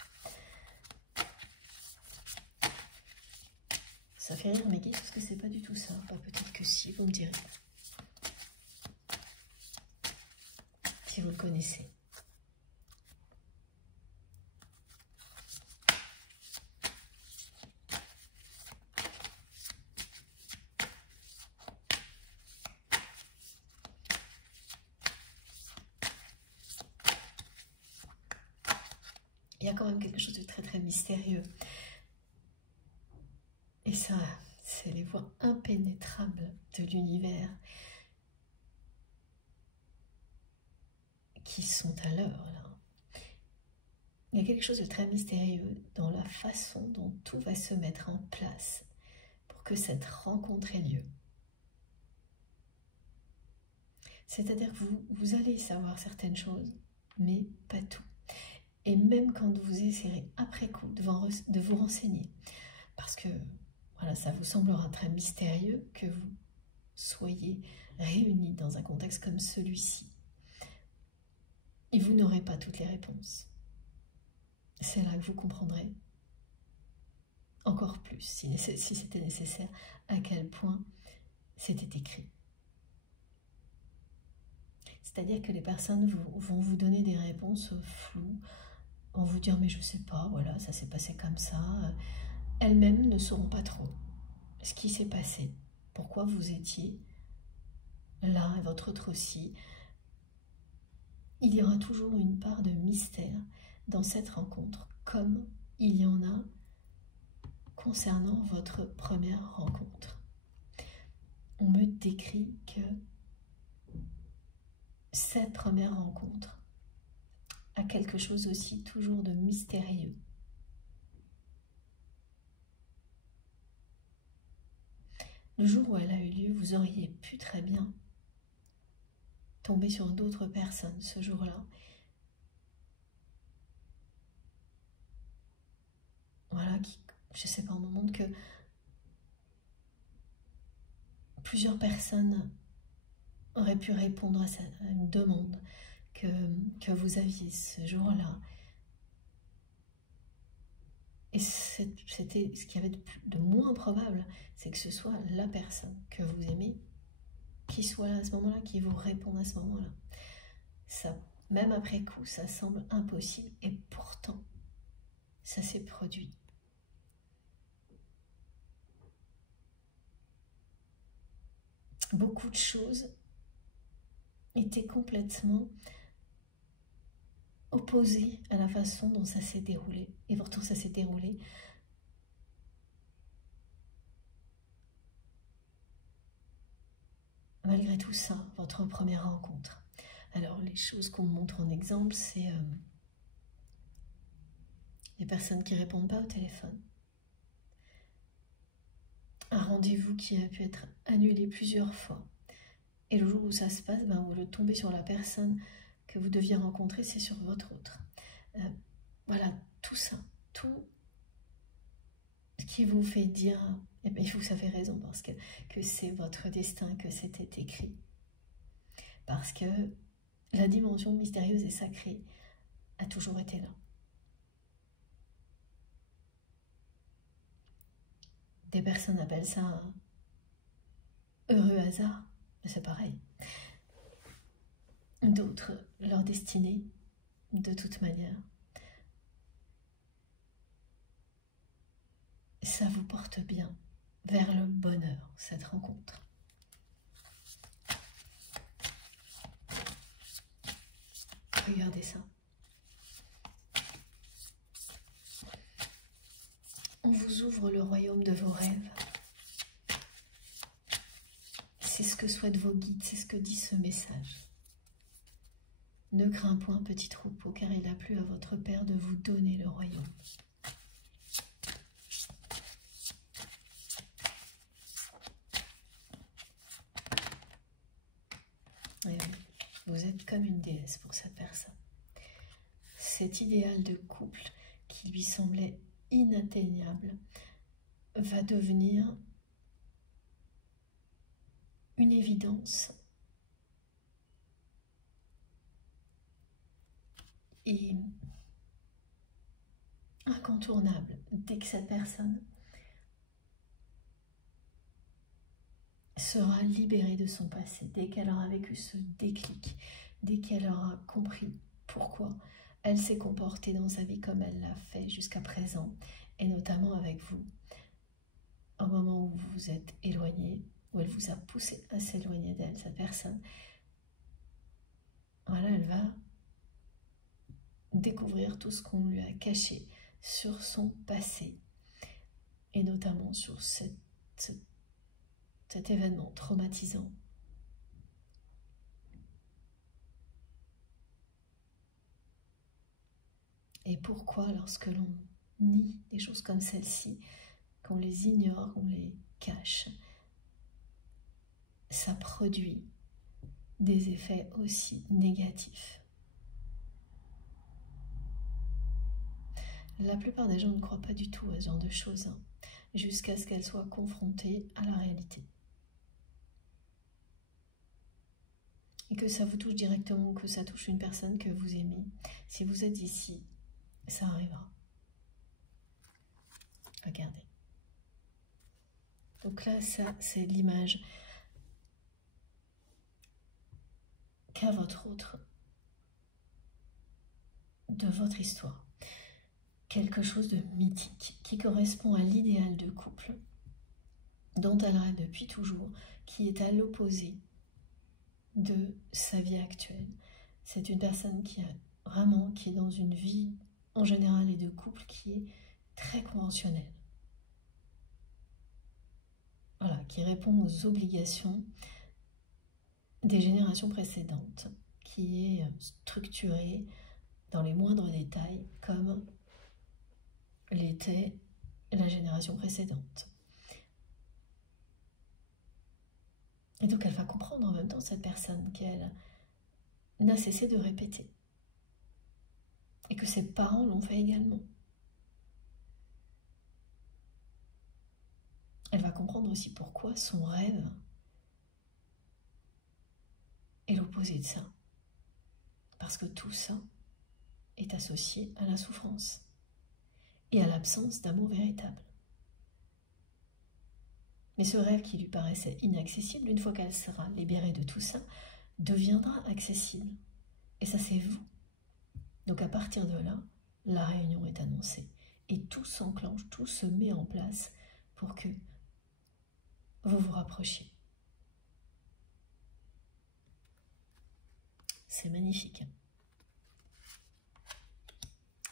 Ça fait rire mes guides parce que c'est pas du tout ça. Bah, peut-être que si, vous me direz. Si vous le connaissez. Il y a quand même quelque chose de très très mystérieux. Et ça, c'est les voies impénétrables de l'univers qui sont à l'heure, là. Il y a quelque chose de très mystérieux dans la façon dont tout va se mettre en place pour que cette rencontre ait lieu. C'est-à-dire que vous allez savoir certaines choses, mais pas tout. Et même quand vous essaierez après coup de vous renseigner, parce que voilà, ça vous semblera très mystérieux que vous soyez réunis dans un contexte comme celui-ci. Et vous n'aurez pas toutes les réponses. C'est là que vous comprendrez encore plus, si c'était nécessaire, à quel point c'était écrit. C'est-à-dire que les personnes vont vous donner des réponses floues, vont vous dire mais je sais pas, voilà, ça s'est passé comme ça. Elles-mêmes ne sauront pas trop ce qui s'est passé, pourquoi vous étiez là et votre autre aussi. Il y aura toujours une part de mystère dans cette rencontre, comme il y en a concernant votre première rencontre. On me décrit que cette première rencontre a quelque chose aussi toujours de mystérieux. Le jour où elle a eu lieu, vous auriez pu très bien tomber sur d'autres personnes ce jour-là. Voilà, je sais pas, on me montre que plusieurs personnes auraient pu répondre à une demande que vous aviez ce jour-là. Et c'était ce qu'il y avait de moins probable, c'est que ce soit la personne que vous aimez qui soit là à ce moment-là, qui vous réponde à ce moment-là. Ça, même après coup, ça semble impossible et pourtant, ça s'est produit. Beaucoup de choses étaient complètement opposées à la façon dont ça s'est déroulé. Et pourtant, ça s'est déroulé malgré tout ça, votre première rencontre. Alors, les choses qu'on me montre en exemple, c'est les personnes qui ne répondent pas au téléphone. Un rendez-vous qui a pu être annulé plusieurs fois. Et le jour où ça se passe, au lieu de tomber sur la personne que vous deviez rencontrer, c'est sur votre autre. Voilà, tout ça, tout ce qui vous fait dire, eh bien, vous avez raison, parce que c'est votre destin, que c'était écrit. Parce que la dimension mystérieuse et sacrée a toujours été là. Des personnes appellent ça un heureux hasard, mais c'est pareil. D'autres, leur destinée, de toute manière. Ça vous porte bien vers le bonheur, cette rencontre. Regardez ça. On vous ouvre le royaume de vos rêves. C'est ce que souhaitent vos guides, c'est ce que dit ce message. Ne crains point, petit troupeau, car il a plu à votre Père de vous donner le royaume. Et vous êtes comme une déesse pour cette personne. Cet idéal de couple qui lui semblait inatteignable va devenir une évidence est incontournable dès que cette personne sera libérée de son passé, dès qu'elle aura vécu ce déclic, dès qu'elle aura compris pourquoi elle s'est comportée dans sa vie comme elle l'a fait jusqu'à présent, et notamment avec vous, au moment où vous vous êtes éloigné, où elle vous a poussé à s'éloigner d'elle, cette personne, voilà, elle va découvrir tout ce qu'on lui a caché sur son passé, et notamment sur cet événement traumatisant. Et pourquoi, lorsque l'on nie des choses comme celle-ci, qu'on les ignore, qu'on les cache, ça produit des effets aussi négatifs. La plupart des gens ne croient pas du tout à ce genre de choses, hein, jusqu'à ce qu'elles soient confrontées à la réalité. Et que ça vous touche directement, que ça touche une personne que vous aimez. Si vous êtes ici, ça arrivera. Regardez. Donc là, ça, c'est l'image qu'a votre autre de votre histoire. Quelque chose de mythique qui correspond à l'idéal de couple dont elle rêve depuis toujours, qui est à l'opposé de sa vie actuelle. C'est une personne qui est dans une vie en général et de couple qui est très conventionnelle. Voilà, qui répond aux obligations des générations précédentes, qui est structurée dans les moindres détails comme l'était la génération précédente. Et donc elle va comprendre en même temps, cette personne, qu'elle n'a cessé de répéter. Et que ses parents l'ont fait également. Elle va comprendre aussi pourquoi son rêve est l'opposé de ça. Parce que tout ça est associé à la souffrance et à l'absence d'amour véritable. Mais ce rêve qui lui paraissait inaccessible, une fois qu'elle sera libérée de tout ça, deviendra accessible. Et ça, c'est vous. Donc à partir de là, la réunion est annoncée. Et tout s'enclenche, tout se met en place pour que vous vous rapprochiez. C'est magnifique.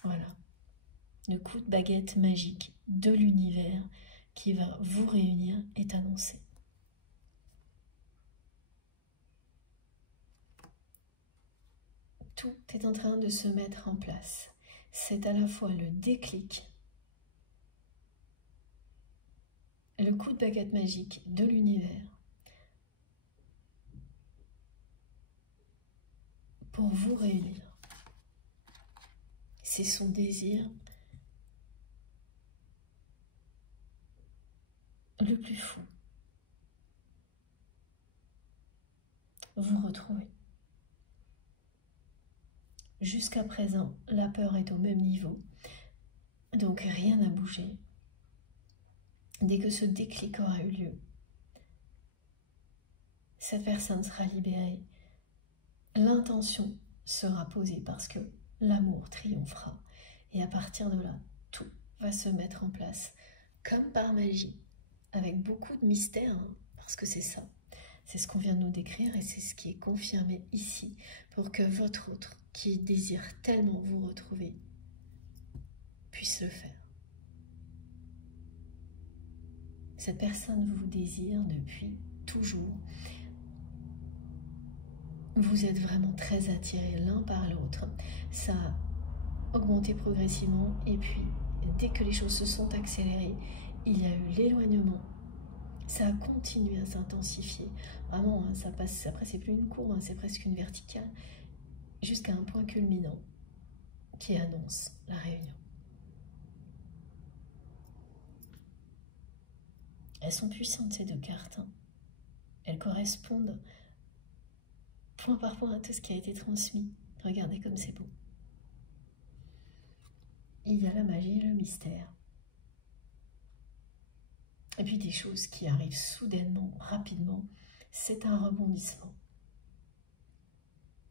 Voilà. Le coup de baguette magique de l'univers qui va vous réunir est annoncé. Tout est en train de se mettre en place. C'est à la fois le déclic, le coup de baguette magique de l'univers pour vous réunir. C'est son désir le plus fou. Vous retrouvez. Jusqu'à présent, la peur est au même niveau, donc rien n'a bougé. Dès que ce déclic aura eu lieu, cette personne sera libérée. L'intention sera posée parce que l'amour triomphera. Et à partir de là, tout va se mettre en place comme par magie, avec beaucoup de mystère, hein, parce que c'est ça. C'est ce qu'on vient de nous décrire et c'est ce qui est confirmé ici pour que votre autre, qui désire tellement vous retrouver, puisse le faire. Cette personne vous désire depuis toujours. Vous êtes vraiment très attirés l'un par l'autre. Ça a augmenté progressivement et puis dès que les choses se sont accélérées, il y a eu l'éloignement. Ça a continué à s'intensifier. Vraiment, hein, ça passe. Après, c'est plus une courbe, hein, c'est presque une verticale, jusqu'à un point culminant qui annonce la réunion. Elles sont puissantes, ces deux cartes. Hein. Elles correspondent point par point à tout ce qui a été transmis. Regardez comme c'est beau. il y a la magie, le mystère. Et puis des choses qui arrivent soudainement, rapidement, c'est un rebondissement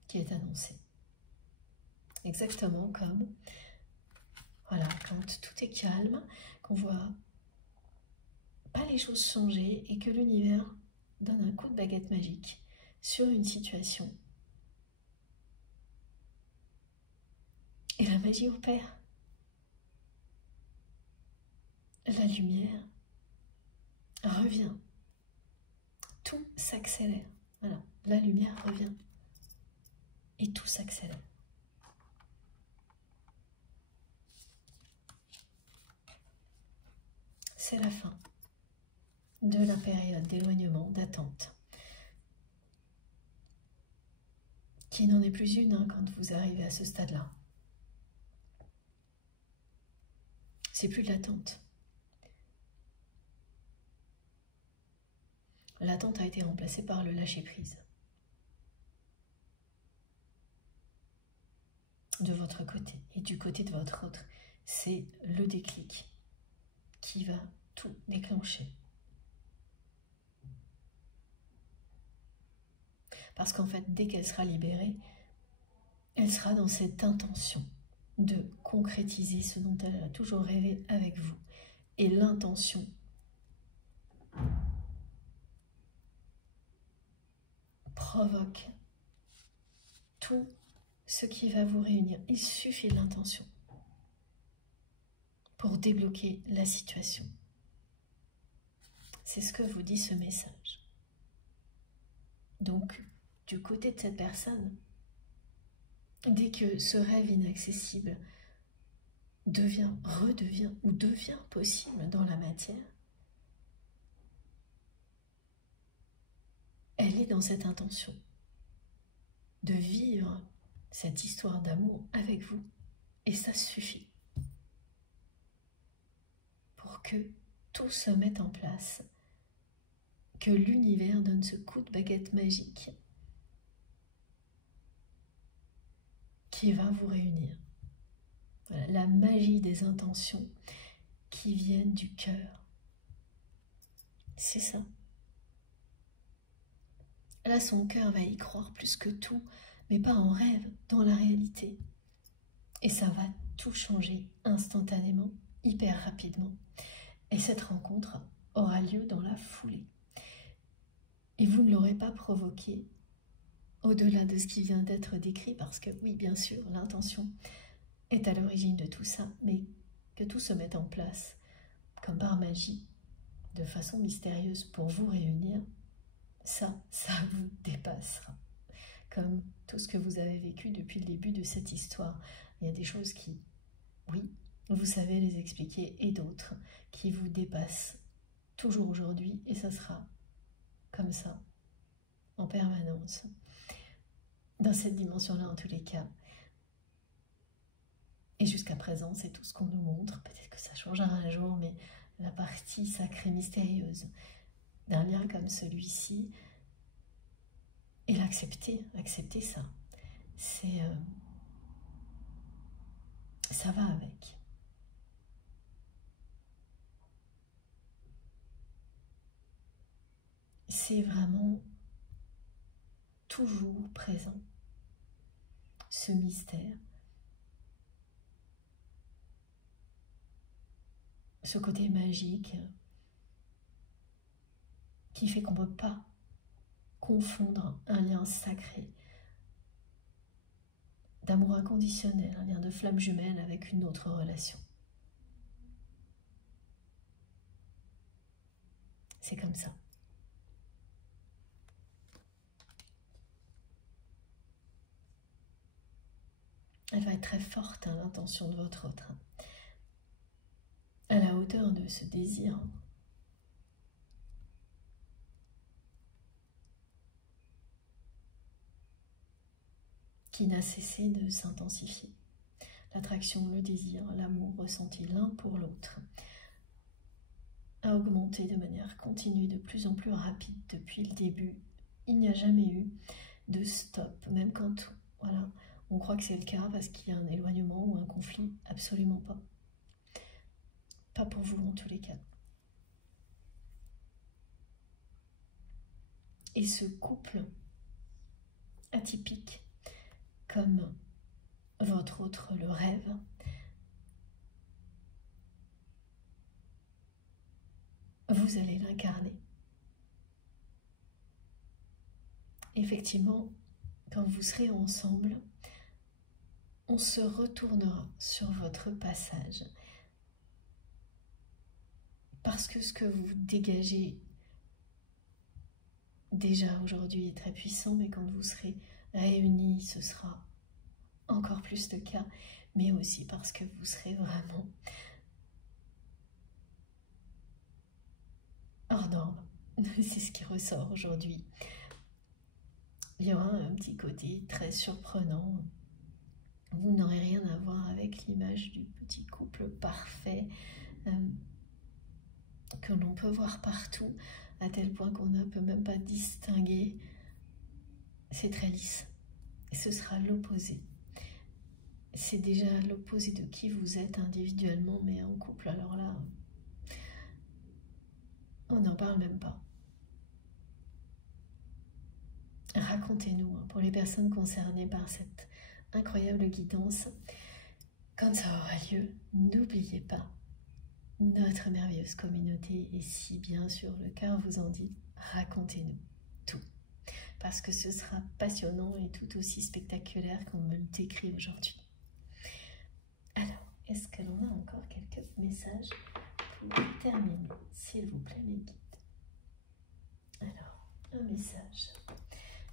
qui est annoncé. Exactement comme, voilà, quand tout est calme, qu'on voit pas les choses changer et que l'univers donne un coup de baguette magique sur une situation. Et la magie opère. La lumière revient. Tout s'accélère. Voilà, la lumière revient. Et tout s'accélère. C'est la fin de la période d'éloignement, d'attente, qui n'en est plus une quand vous arrivez à ce stade-là. C'est plus de l'attente. L'attente a été remplacée par le lâcher-prise. De votre côté et du côté de votre autre, c'est le déclic qui va tout déclencher. Parce qu'en fait, dès qu'elle sera libérée, elle sera dans cette intention de concrétiser ce dont elle a toujours rêvé avec vous. Et l'intention provoque tout ce qui va vous réunir. Il suffit de l'intention pour débloquer la situation. C'est ce que vous dit ce message. Donc, du côté de cette personne, dès que ce rêve inaccessible redevient ou devient possible dans la matière, elle est dans cette intention de vivre cette histoire d'amour avec vous. Et ça suffit pour que tout se mette en place, que l'univers donne ce coup de baguette magique qui va vous réunir. Voilà, la magie des intentions qui viennent du cœur. C'est ça. Là, son cœur va y croire plus que tout, mais pas en rêve, dans la réalité. Et ça va tout changer instantanément, hyper rapidement. Et cette rencontre aura lieu dans la foulée. Et vous ne l'aurez pas provoqué au-delà de ce qui vient d'être décrit, parce que oui, bien sûr, l'intention est à l'origine de tout ça, mais que tout se mette en place, comme par magie, de façon mystérieuse pour vous réunir, ça vous dépassera. Comme tout ce que vous avez vécu depuis le début de cette histoire. Il y a des choses qui, oui, vous savez les expliquer, et d'autres qui vous dépassent toujours aujourd'hui, et ça sera comme ça, en permanence. Dans cette dimension-là, en tous les cas. Et jusqu'à présent, c'est tout ce qu'on nous montre. Peut-être que ça changera un jour, mais la partie sacrée mystérieuse d'un lien comme celui-ci, et l'accepter, accepter ça, c'est ça va avec. C'est vraiment toujours présent, ce mystère, ce côté magique qui fait qu'on ne peut pas confondre un lien sacré d'amour inconditionnel, un lien de flamme jumelle avec une autre relation. C'est comme ça. Elle va être très forte, hein, l'intention de votre autre, à la hauteur de ce désir qui n'a cessé de s'intensifier. L'attraction, le désir, l'amour ressenti l'un pour l'autre a augmenté de manière continue, de plus en plus rapide depuis le début. Il n'y a jamais eu de stop, même quand voilà, On croit que c'est le cas parce qu'il y a un éloignement ou un conflit. Absolument pas. Pas pour vous en tous les cas. Et ce couple atypique, comme votre autre le rêve, vous allez l'incarner. Effectivement, quand vous serez ensemble, on se retournera sur votre passage. Parce que ce que vous dégagez déjà aujourd'hui est très puissant, mais quand vous serez réunis, ce sera encore plus le cas, mais aussi parce que vous serez vraiment hors norme. C'est ce qui ressort aujourd'hui. Il y aura un petit côté très surprenant. Vous n'aurez rien à voir avec l'image du petit couple parfait que l'on peut voir partout, à tel point qu'on ne peut même pas distinguer. C'est très lisse. Et ce sera l'opposé. C'est déjà l'opposé de qui vous êtes individuellement, mais en couple, alors là, on n'en parle même pas. Racontez-nous, pour les personnes concernées par cette incroyable guidance, quand ça aura lieu, n'oubliez pas notre merveilleuse communauté, et si bien sûr le cœur vous en dit, racontez-nous tout, parce que ce sera passionnant et tout aussi spectaculaire qu'on me le décrit aujourd'hui. Alors, est-ce que l'on a encore quelques messages pour terminer, s'il vous plaît, mes guides? Alors, un message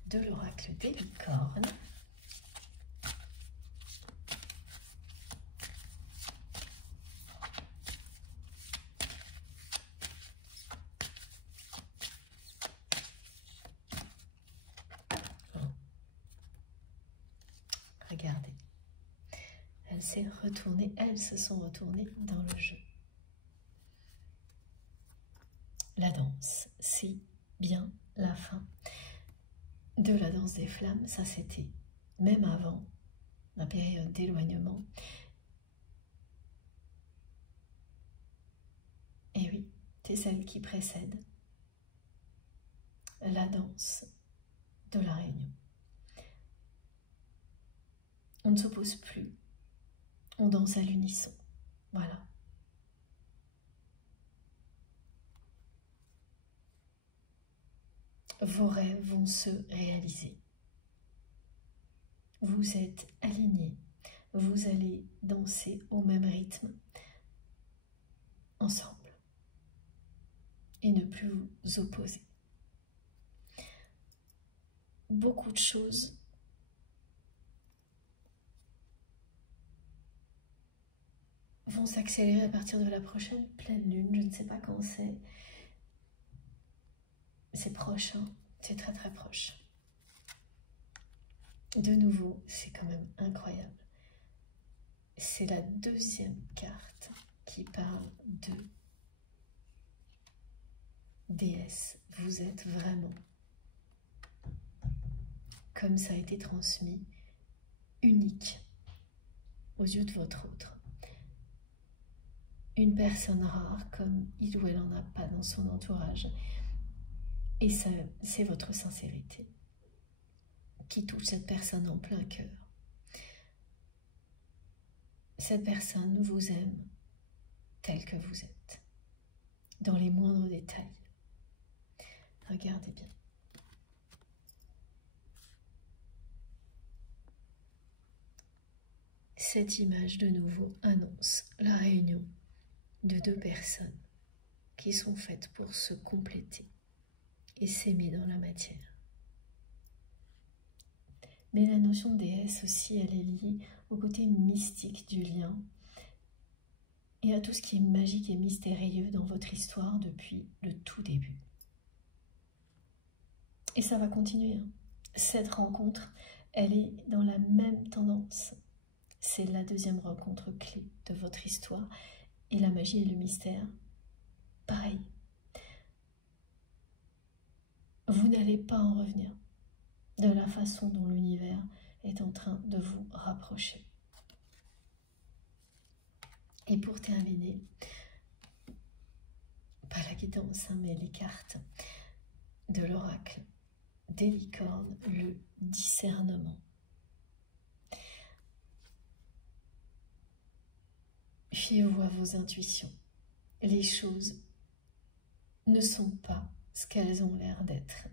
de l'oracle des licornes. Regardez, elles se sont retournées dans le jeu. La danse, c'est bien la fin de la danse des flammes. Ça, c'était même avant la période d'éloignement. Et oui, c'est celle qui précède la danse de la réunion. On ne s'oppose plus, on danse à l'unisson. Voilà. Vos rêves vont se réaliser. Vous êtes alignés, vous allez danser au même rythme, ensemble, et ne plus vous opposer. Beaucoup de choses vont s'accélérer à partir de la prochaine pleine lune. Je ne sais pas quand c'est. C'est proche, hein, c'est très très proche. De nouveau, c'est quand même incroyable. C'est la deuxième carte qui parle de déesse. Vous êtes vraiment, comme ça a été transmis, unique aux yeux de votre autre. Une personne rare comme il ou elle n'en a pas dans son entourage. Et ça, c'est votre sincérité qui touche cette personne en plein cœur. Cette personne vous aime tel que vous êtes, dans les moindres détails. Regardez bien. Cette image de nouveau annonce la réunion de deux personnes qui sont faites pour se compléter et s'aimer dans la matière. Mais la notion de déesse aussi, elle est liée au côté mystique du lien et à tout ce qui est magique et mystérieux dans votre histoire depuis le tout début. Et ça va continuer, hein. Cette rencontre, elle est dans la même tendance. C'est la deuxième rencontre clé de votre histoire. Et la magie et le mystère, pareil. Vous n'allez pas en revenir de la façon dont l'univers est en train de vous rapprocher. Et pour terminer, pas la guidance, mais les cartes de l'oracle des licornes, le discernement. Fiez-vous à vos intuitions. Les choses ne sont pas ce qu'elles ont l'air d'être.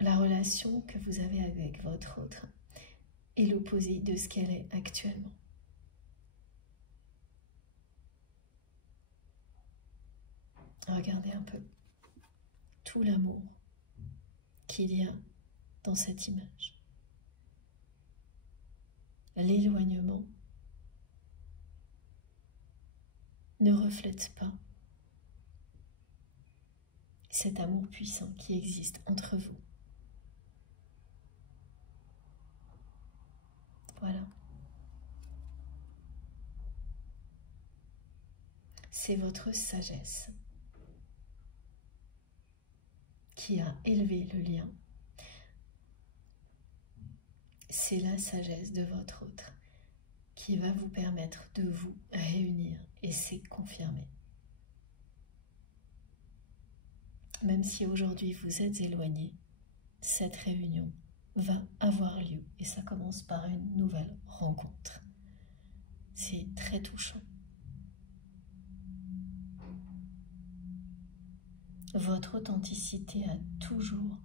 La relation que vous avez avec votre autre est l'opposé de ce qu'elle est actuellement. Regardez un peu tout l'amour qu'il y a dans cette image. L'éloignement ne reflète pas cet amour puissant qui existe entre vous. Voilà. C'est votre sagesse qui a élevé le lien. C'est la sagesse de votre autre qui va vous permettre de vous réunir, et c'est confirmé. Même si aujourd'hui vous êtes éloignés, cette réunion va avoir lieu et ça commence par une nouvelle rencontre. C'est très touchant. Votre authenticité a toujours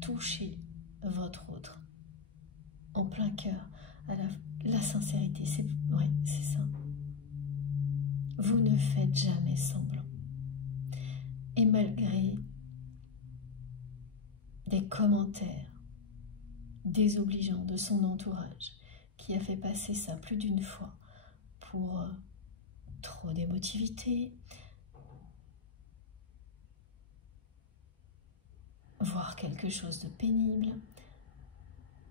touché votre autre en plein cœur, à la sincérité, c'est ça. Vous ne faites jamais semblant. Et malgré des commentaires désobligeants de son entourage, qui a fait passer ça plus d'une fois pour trop d'émotivité, voire quelque chose de pénible,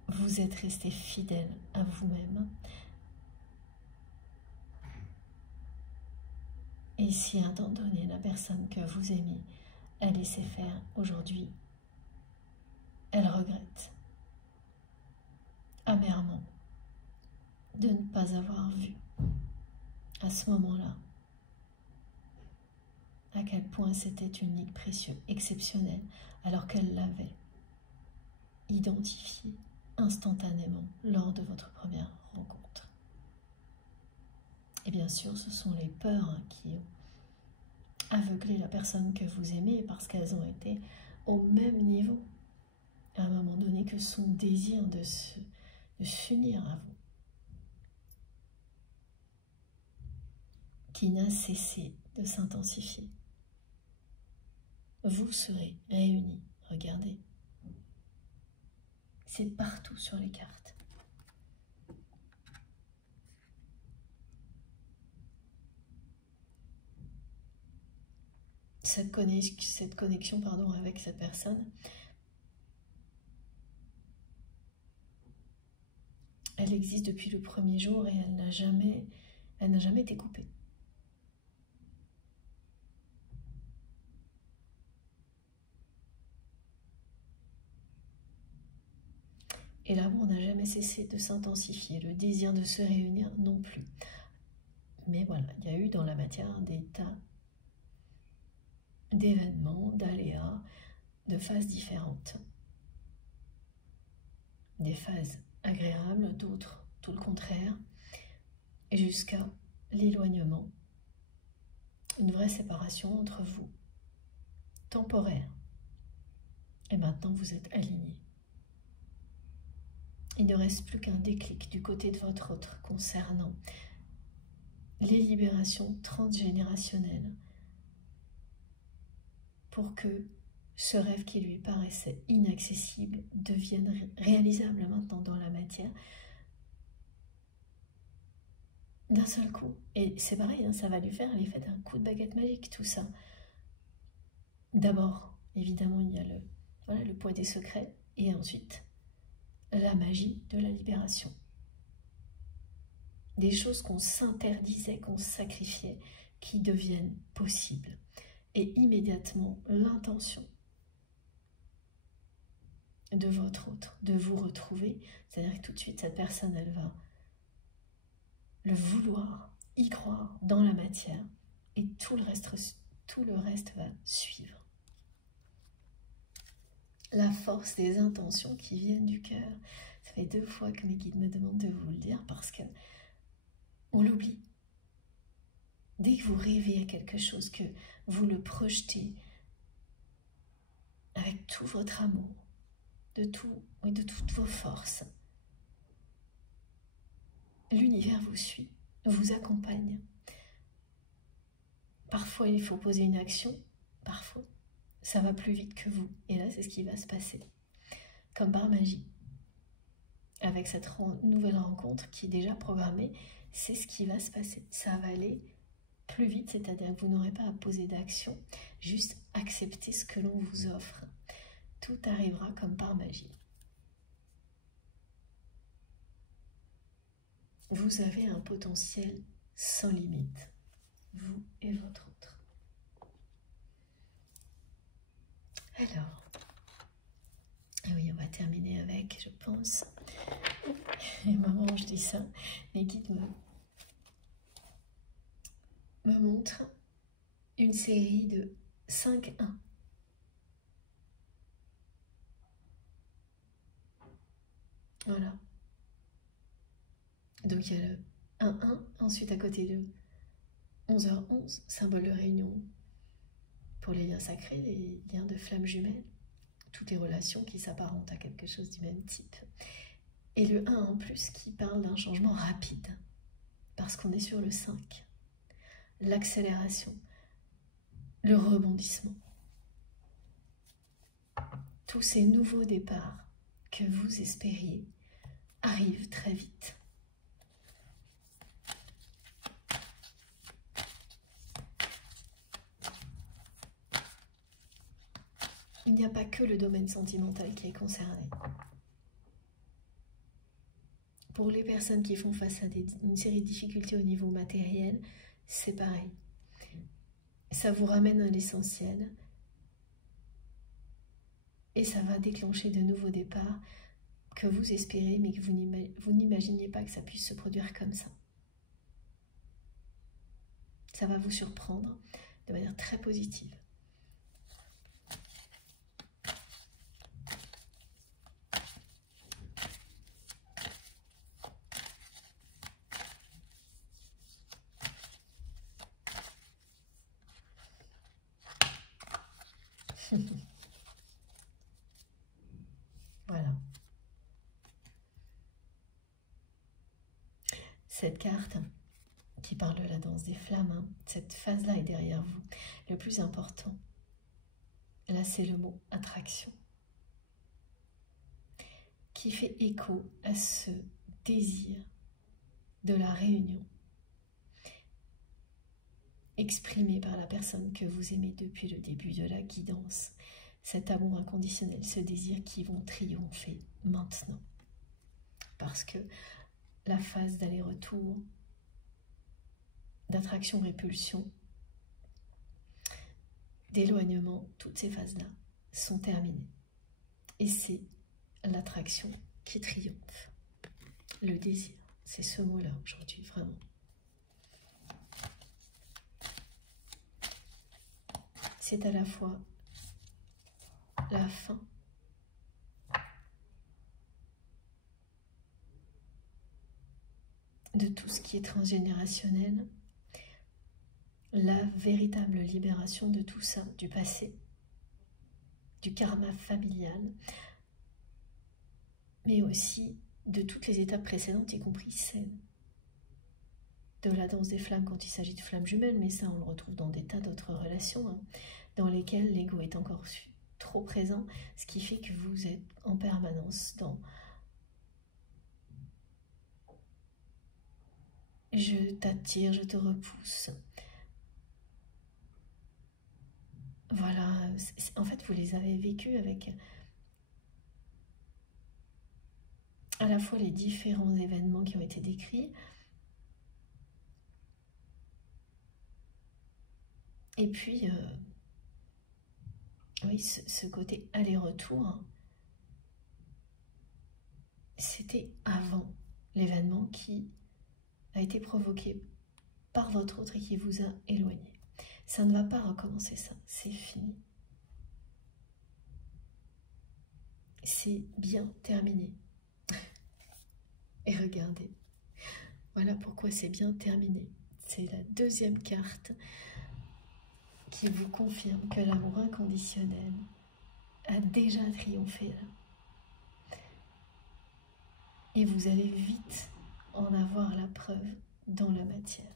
vous êtes resté fidèle à vous-même. Et si à un temps donné, la personne que vous aimez a laissé faire, aujourd'hui, elle regrette amèrement de ne pas avoir vu à ce moment-là à quel point c'était unique, précieux, exceptionnel, alors qu'elle l'avait identifié instantanément lors de votre première rencontre. Et bien sûr, ce sont les peurs qui ont aveuglé la personne que vous aimez, parce qu'elles ont été au même niveau à un moment donné que son désir de s'unir à vous, qui n'a cessé de s'intensifier. Vous serez réunis, regardez. C'est partout sur les cartes. Cette connexion avec cette personne, elle existe depuis le premier jour et elle n'a jamais été coupée. Et l'amour n'a jamais cessé de s'intensifier, le désir de se réunir non plus. Mais voilà, il y a eu dans la matière des tas d'événements, d'aléas, de phases différentes. Des phases agréables, d'autres tout le contraire, jusqu'à l'éloignement, une vraie séparation entre vous, temporaire. Et maintenant vous êtes alignés. Il ne reste plus qu'un déclic du côté de votre autre concernant les libérations transgénérationnelles pour que ce rêve qui lui paraissait inaccessible devienne réalisable maintenant dans la matière d'un seul coup. Et c'est pareil, hein, ça va lui faire l'effet d'un coup de baguette magique, tout ça. D'abord, évidemment, il y a le poids des secrets, et ensuite la magie de la libération. Des choses qu'on s'interdisait, qu'on sacrifiait, qui deviennent possibles. Et immédiatement, l'intention de votre autre, de vous retrouver. C'est-à-dire que tout de suite, cette personne, elle va le vouloir, y croire dans la matière, et tout le reste va suivre. La force des intentions qui viennent du cœur. Ça fait 2 fois que mes guides me demandent de vous le dire parce que on l'oublie. Dès que vous rêvez à quelque chose, que vous le projetez avec tout votre amour, de toutes vos forces, l'univers vous suit, vous accompagne. Parfois, il faut poser une action, parfois, ça va plus vite que vous. Et là, c'est ce qui va se passer. Comme par magie. Avec cette nouvelle rencontre qui est déjà programmée, c'est ce qui va se passer. Ça va aller plus vite, c'est-à-dire que vous n'aurez pas à poser d'action, juste accepter ce que l'on vous offre. Tout arrivera comme par magie. Vous avez un potentiel sans limite, vous et votre autre. Alors, oui, on va terminer avec, je pense, et maman, je dis ça, les guides me montrent une série de 5-1. Voilà. Donc il y a le 1-1, ensuite à côté de 11h11, symbole de réunion pour les liens sacrés, les liens de flammes jumelles, toutes les relations qui s'apparentent à quelque chose du même type. Et le 1 en plus qui parle d'un changement rapide, parce qu'on est sur le 5. L'accélération, le rebondissement. Tous ces nouveaux départs que vous espériez arrivent très vite. Il n'y a pas que le domaine sentimental qui est concerné. Pour les personnes qui font face à une série de difficultés au niveau matériel, c'est pareil. Ça vous ramène à l'essentiel et ça va déclencher de nouveaux départs que vous espérez, mais que vous n'imaginiez pas que ça puisse se produire comme ça. Ça va vous surprendre de manière très positive. Voilà. Cette carte qui parle de la danse des flammes, hein, cette phase-là est derrière vous. Le plus important, là, c'est le mot attraction, qui fait écho à ce désir de la réunion, exprimé par la personne que vous aimez depuis le début de la guidance. Cet amour inconditionnel, ce désir qui vont triompher maintenant. Parce que la phase d'aller-retour, d'attraction-répulsion, d'éloignement, toutes ces phases-là sont terminées. Et c'est l'attraction qui triomphe. Le désir, c'est ce mot-là aujourd'hui, vraiment. C'est à la fois la fin de tout ce qui est transgénérationnel, la véritable libération de tout ça, du passé, du karma familial, mais aussi de toutes les étapes précédentes, y compris celle de la danse des flammes quand il s'agit de flammes jumelles, mais ça on le retrouve dans des tas d'autres relations, hein, dans lesquelles l'ego est encore trop présent, ce qui fait que vous êtes en permanence dans « je t'attire, je te repousse ». Voilà, en fait vous les avez vécus avec à la fois les différents événements qui ont été décrits, et puis oui, ce côté aller-retour, hein, c'était avant l'événement qui a été provoqué par votre autre et qui vous a éloigné. Ça ne va pas recommencer ça, c'est fini. C'est bien terminé. Et regardez, voilà pourquoi c'est bien terminé. C'est la deuxième carte qui vous confirme que l'amour inconditionnel a déjà triomphé là. Et vous allez vite en avoir la preuve dans la matière.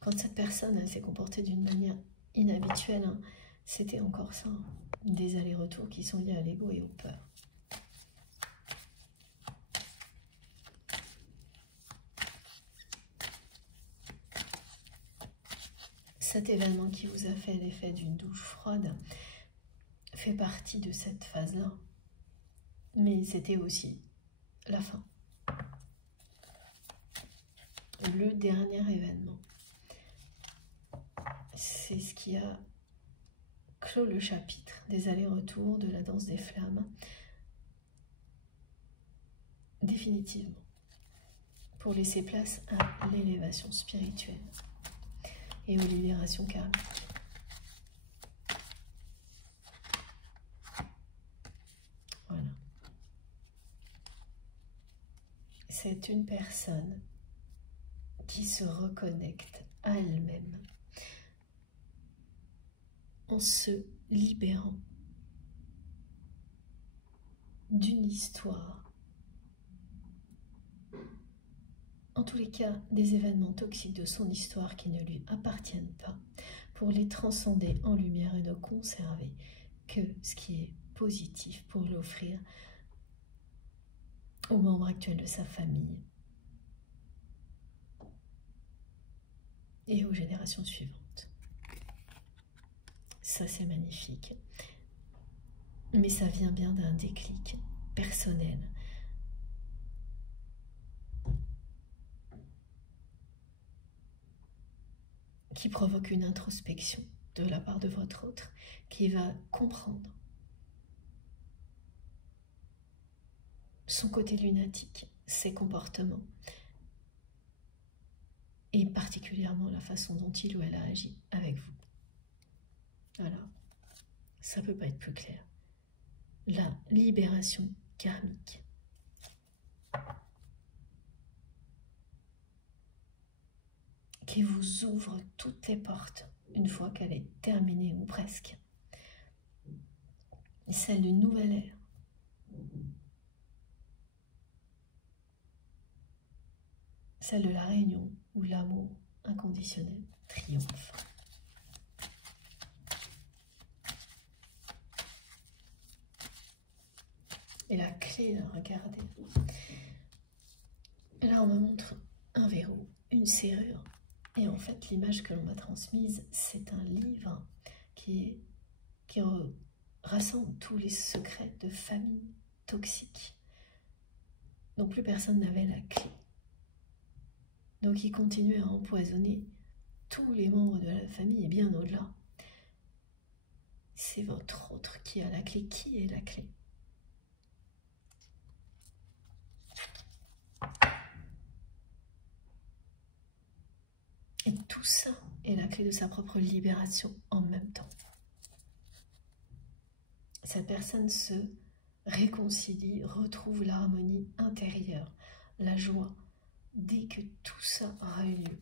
Quand cette personne s'est comportée d'une manière inhabituelle, hein, c'était encore ça, hein, des allers-retours qui sont liés à l'ego et aux peurs. Cet événement qui vous a fait l'effet d'une douche froide fait partie de cette phase-là. Mais c'était aussi la fin. Le dernier événement. C'est ce qui a clos le chapitre des allers-retours de la danse des flammes. Définitivement. Pour laisser place à l'élévation spirituelle et aux libérations karmiques. Voilà. C'est une personne qui se reconnecte à elle-même en se libérant d'une histoire, en tous les cas des événements toxiques de son histoire qui ne lui appartiennent pas, pour les transcender en lumière et ne conserver que ce qui est positif pour l'offrir aux membres actuels de sa famille et aux générations suivantes. Ça, c'est magnifique. Mais ça vient bien d'un déclic personnel. Qui provoque une introspection de la part de votre autre, qui va comprendre son côté lunatique, ses comportements, et particulièrement la façon dont il ou elle a agi avec vous. Voilà, ça ne peut pas être plus clair. La libération karmique. Qui vous ouvre toutes les portes une fois qu'elle est terminée ou presque. Celle d'une nouvelle ère. Celle de la réunion où l'amour inconditionnel triomphe. Et la clé, regardez. Là, on me montre un verrou, une serrure. Et en fait, l'image que l'on m'a transmise, c'est un livre qui rassemble tous les secrets de famille toxique. Donc plus personne n'avait la clé. Donc il continue à empoisonner tous les membres de la famille et bien au-delà. C'est votre autre qui a la clé. Qui est la clé? Et tout ça est la clé de sa propre libération en même temps. Cette personne se réconcilie, retrouve l'harmonie intérieure, la joie. Dès que tout ça aura eu lieu,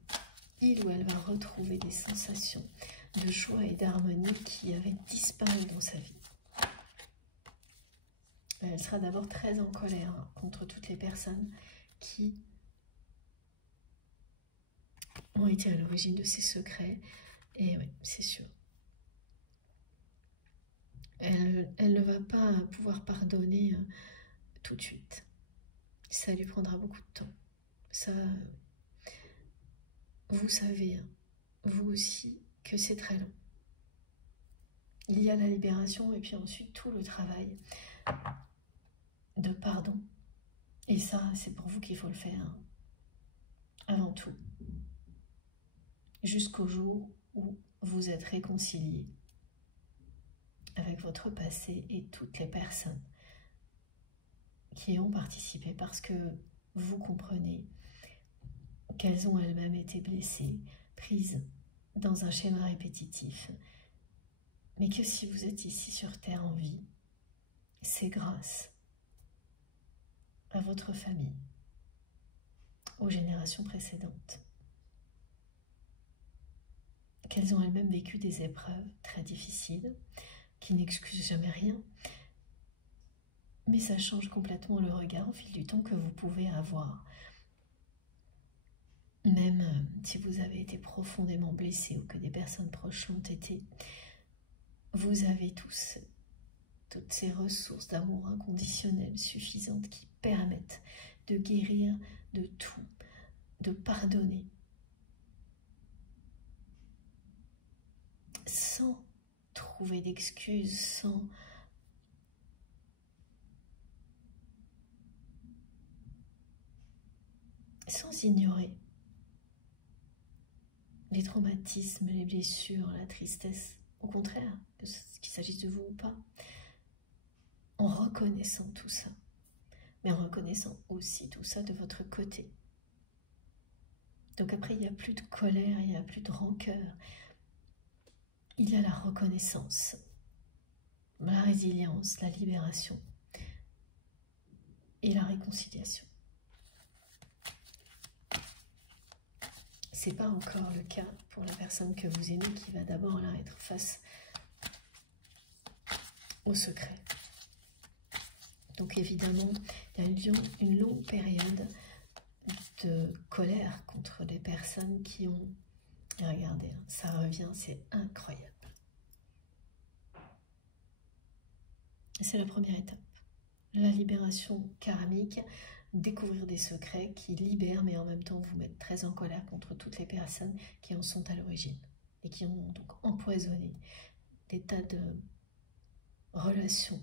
il ou elle va retrouver des sensations de joie et d'harmonie qui avaient disparu dans sa vie. Elle sera d'abord très en colère contre toutes les personnes qui ont été à l'origine de ces secrets. Et oui, c'est sûr. Elle ne va pas pouvoir pardonner tout de suite. Ça lui prendra beaucoup de temps. Ça, vous savez, vous aussi, que c'est très long. Il y a la libération et puis ensuite tout le travail de pardon. Et ça, c'est pour vous qu'il faut le faire avant tout. jusqu'au jour où vous êtes réconcilié avec votre passé et toutes les personnes qui ont participé, parce que vous comprenez qu'elles ont elles-mêmes été blessées, prises dans un schéma répétitif, mais que si vous êtes ici sur Terre en vie, c'est grâce à votre famille, aux générations précédentes, qu'elles ont elles-mêmes vécu des épreuves très difficiles, qui n'excusent jamais rien, mais ça change complètement le regard au fil du temps que vous pouvez avoir. Même si vous avez été profondément blessé ou que des personnes proches l'ont été, vous avez tous toutes ces ressources d'amour inconditionnel suffisantes qui permettent de guérir de tout, de pardonner, sans trouver d'excuses, sans ignorer les traumatismes, les blessures, la tristesse, au contraire, qu'il s'agisse de vous ou pas, en reconnaissant tout ça, mais en reconnaissant aussi tout ça de votre côté. Donc après, il n'y a plus de colère, il n'y a plus de rancœur, il y a la reconnaissance, la résilience, la libération et la réconciliation. Ce n'est pas encore le cas pour la personne que vous aimez qui va d'abord là être face au secret. Donc évidemment, il y a une longue période de colère contre les personnes qui ont... Et regardez, ça revient, c'est incroyable. C'est la première étape. La libération karmique, découvrir des secrets qui libèrent, mais en même temps vous mettre très en colère contre toutes les personnes qui en sont à l'origine et qui ont donc empoisonné des tas de relations,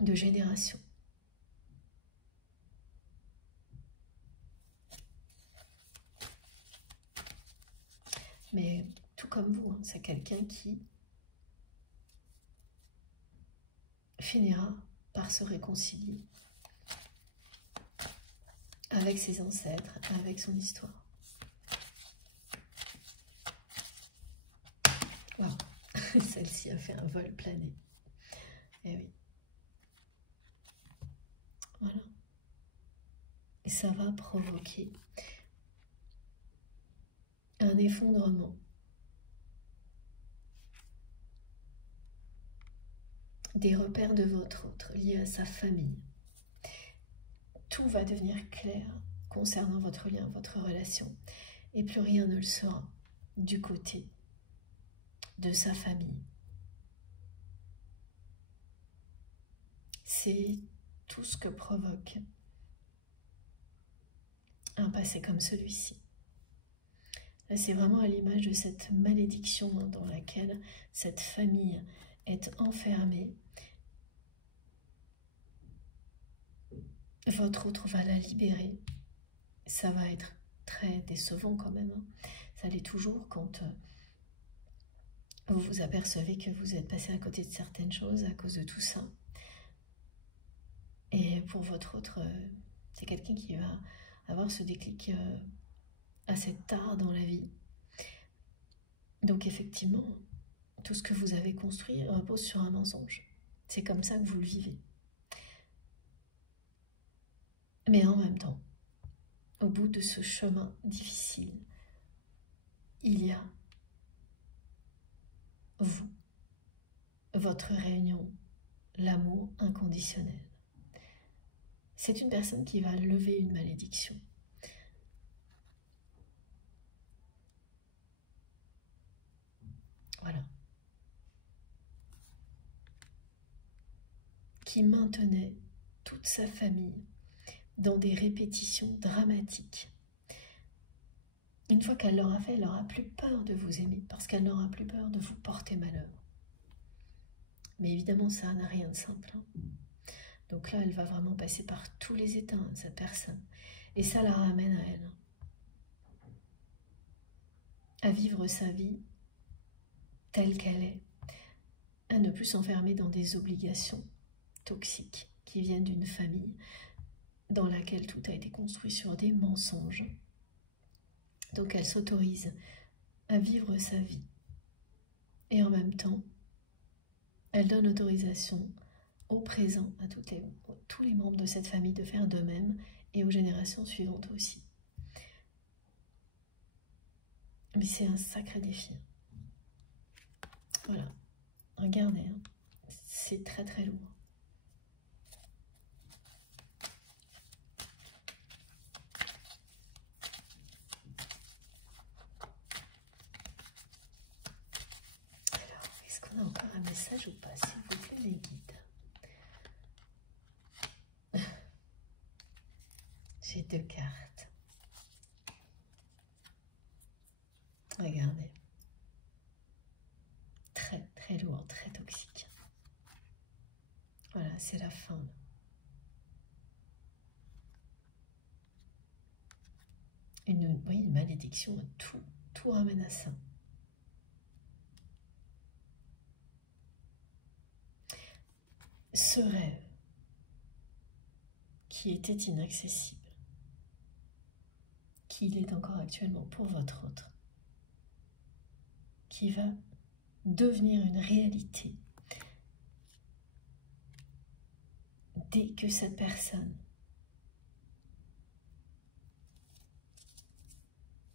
de générations. Mais tout comme vous, hein, c'est quelqu'un qui finira par se réconcilier avec ses ancêtres, avec son histoire. Wow. Celle-ci a fait un vol plané. Eh oui. Voilà. Et ça va provoquer un effondrement des repères de votre autre liés à sa famille. Tout va devenir clair concernant votre lien, votre relation, et plus rien ne le sera du côté de sa famille. C'est tout ce que provoque un passé comme celui-ci. Là, c'est vraiment à l'image de cette malédiction dans laquelle cette famille est enfermée. Votre autre va la libérer. Ça va être très décevant quand même. Ça l'est toujours quand vous vous apercevez que vous êtes passé à côté de certaines choses à cause de tout ça. Et pour votre autre, c'est quelqu'un qui va avoir ce déclic assez tard dans la vie. Donc effectivement, tout ce que vous avez construit repose sur un mensonge. C'est comme ça que vous le vivez. Mais en même temps, au bout de ce chemin difficile, il y a vous, votre réunion, l'amour inconditionnel. C'est une personne qui va lever une malédiction. Voilà. Qui maintenait toute sa famille dans des répétitions dramatiques. Une fois qu'elle l'aura fait, elle n'aura plus peur de vous aimer, parce qu'elle n'aura plus peur de vous porter malheur. Mais évidemment, ça n'a rien de simple. Donc là, elle va vraiment passer par tous les états, cette personne. Et ça la ramène à elle. à vivre sa vie telle qu'elle est, à ne plus s'enfermer dans des obligations toxiques qui viennent d'une famille dans laquelle tout a été construit sur des mensonges. Donc elle s'autorise à vivre sa vie. Et en même temps, elle donne autorisation au présent à tous les membres de cette famille de faire de même et aux générations suivantes aussi. Mais c'est un sacré défi. Voilà, regardez, hein. C'est très très lourd. Alors, est-ce qu'on a encore un message ou pas, s'il vous plaît, les guides? J'ai 2 cartes. Regardez. Très, très lourd, très toxique. Voilà, c'est la fin. Une malédiction, tout ramène à ça. Ce rêve qui était inaccessible, qui l'est encore actuellement pour votre autre, qui va devenir une réalité dès que cette personne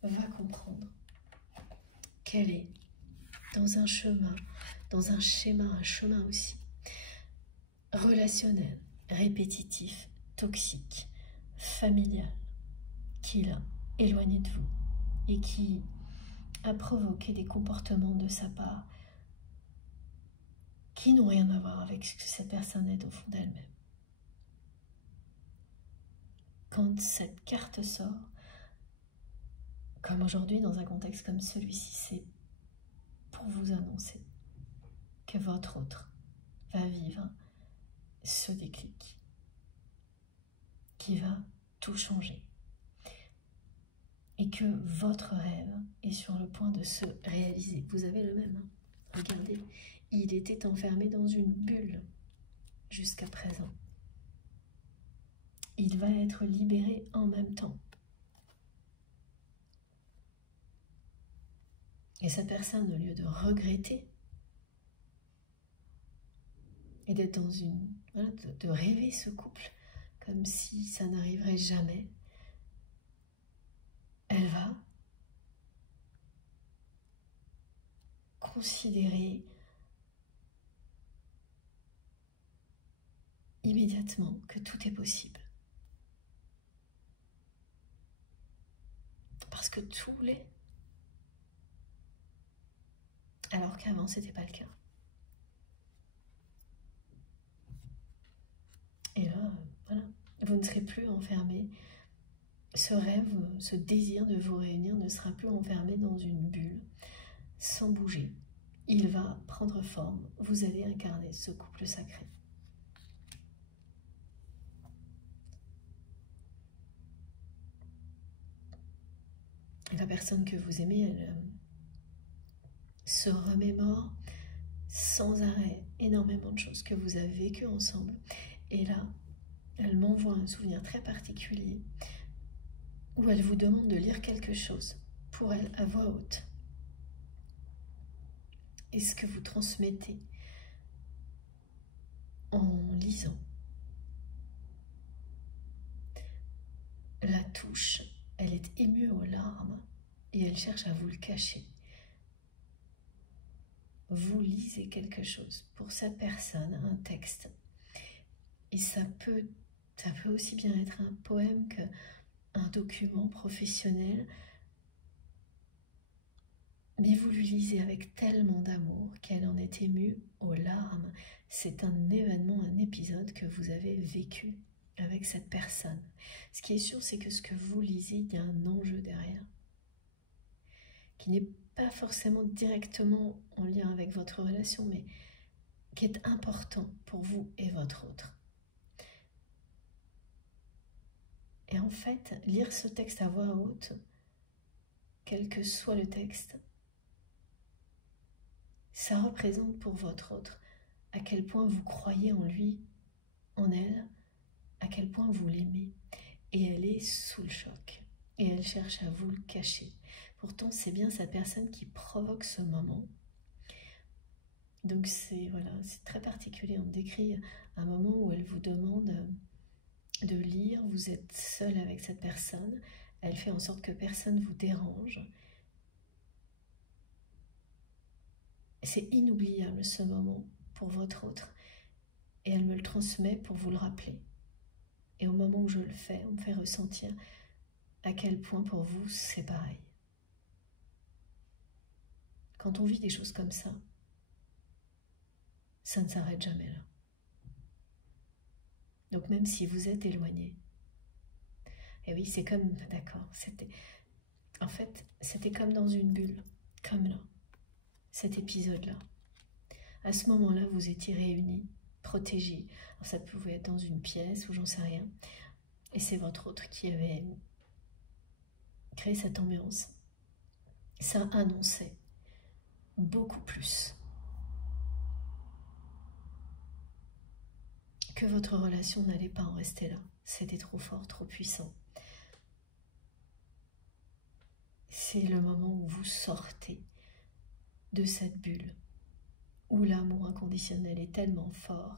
va comprendre qu'elle est dans un chemin, dans un chemin aussi relationnel, répétitif, toxique, familial, qui l'a éloigné de vous et qui a provoqué des comportements de sa part qui n'ont rien à voir avec ce que cette personne est au fond d'elle-même. Quand cette carte sort, comme aujourd'hui dans un contexte comme celui-ci, c'est pour vous annoncer que votre autre va vivre ce déclic qui va tout changer et que votre rêve est sur le point de se réaliser. Vous avez le même, hein? Regardez, il était enfermé dans une bulle jusqu'à présent. Il va être libéré en même temps. Et cette personne, au lieu de regretter et d'être dans une... Voilà, de rêver ce couple comme si ça n'arriverait jamais, elle va considérer immédiatement que tout est possible. Parce que tout l'est. Alors qu'avant, ce n'était pas le cas. Et là, voilà, vous ne serez plus enfermé. Ce rêve, ce désir de vous réunir ne sera plus enfermé dans une bulle, sans bouger. Il va prendre forme. Vous allez incarner ce couple sacré. La personne que vous aimez, elle se remémore sans arrêt énormément de choses que vous avez vécues ensemble. Et là, elle m'envoie un souvenir très particulier où elle vous demande de lire quelque chose pour elle à voix haute. Et ce que vous transmettez en lisant la touche, elle est émue aux larmes et elle cherche à vous le cacher. Vous lisez quelque chose pour cette personne, un texte. Et ça peut aussi bien être un poème qu'un document professionnel. Mais vous lui lisez avec tellement d'amour qu'elle en est émue aux larmes. C'est un événement, un épisode que vous avez vécu avec cette personne. Ce qui est sûr, c'est que ce que vous lisez, il y a un enjeu derrière, qui n'est pas forcément directement en lien avec votre relation, mais qui est important pour vous et votre autre. Et en fait, lire ce texte à voix haute, quel que soit le texte, ça représente pour votre autre à quel point vous croyez en lui, en elle, à quel point vous l'aimez. Et elle est sous le choc. Et elle cherche à vous le cacher. Pourtant, c'est bien cette personne qui provoque ce moment. Donc c'est voilà, c'est très particulier. On décrit un moment où elle vous demande de lire. Vous êtes seul avec cette personne. Elle fait en sorte que personne ne vous dérange. C'est inoubliable ce moment pour votre autre. Et elle me le transmet pour vous le rappeler. Et au moment où je le fais, on me fait ressentir à quel point pour vous c'est pareil. Quand on vit des choses comme ça ne s'arrête jamais là. Donc même si vous êtes éloigné, et oui, c'est comme, d'accord, en fait, c'était comme dans une bulle, comme là, cet épisode-là. À ce moment-là, vous étiez réunis, protégés. Alors ça pouvait être dans une pièce ou j'en sais rien. Et c'est votre autre qui avait créé cette ambiance. Ça annonçait beaucoup plus que votre relation n'allait pas en rester là. C'était trop fort, trop puissant. C'est le moment où vous sortez de cette bulle, où l'amour inconditionnel est tellement fort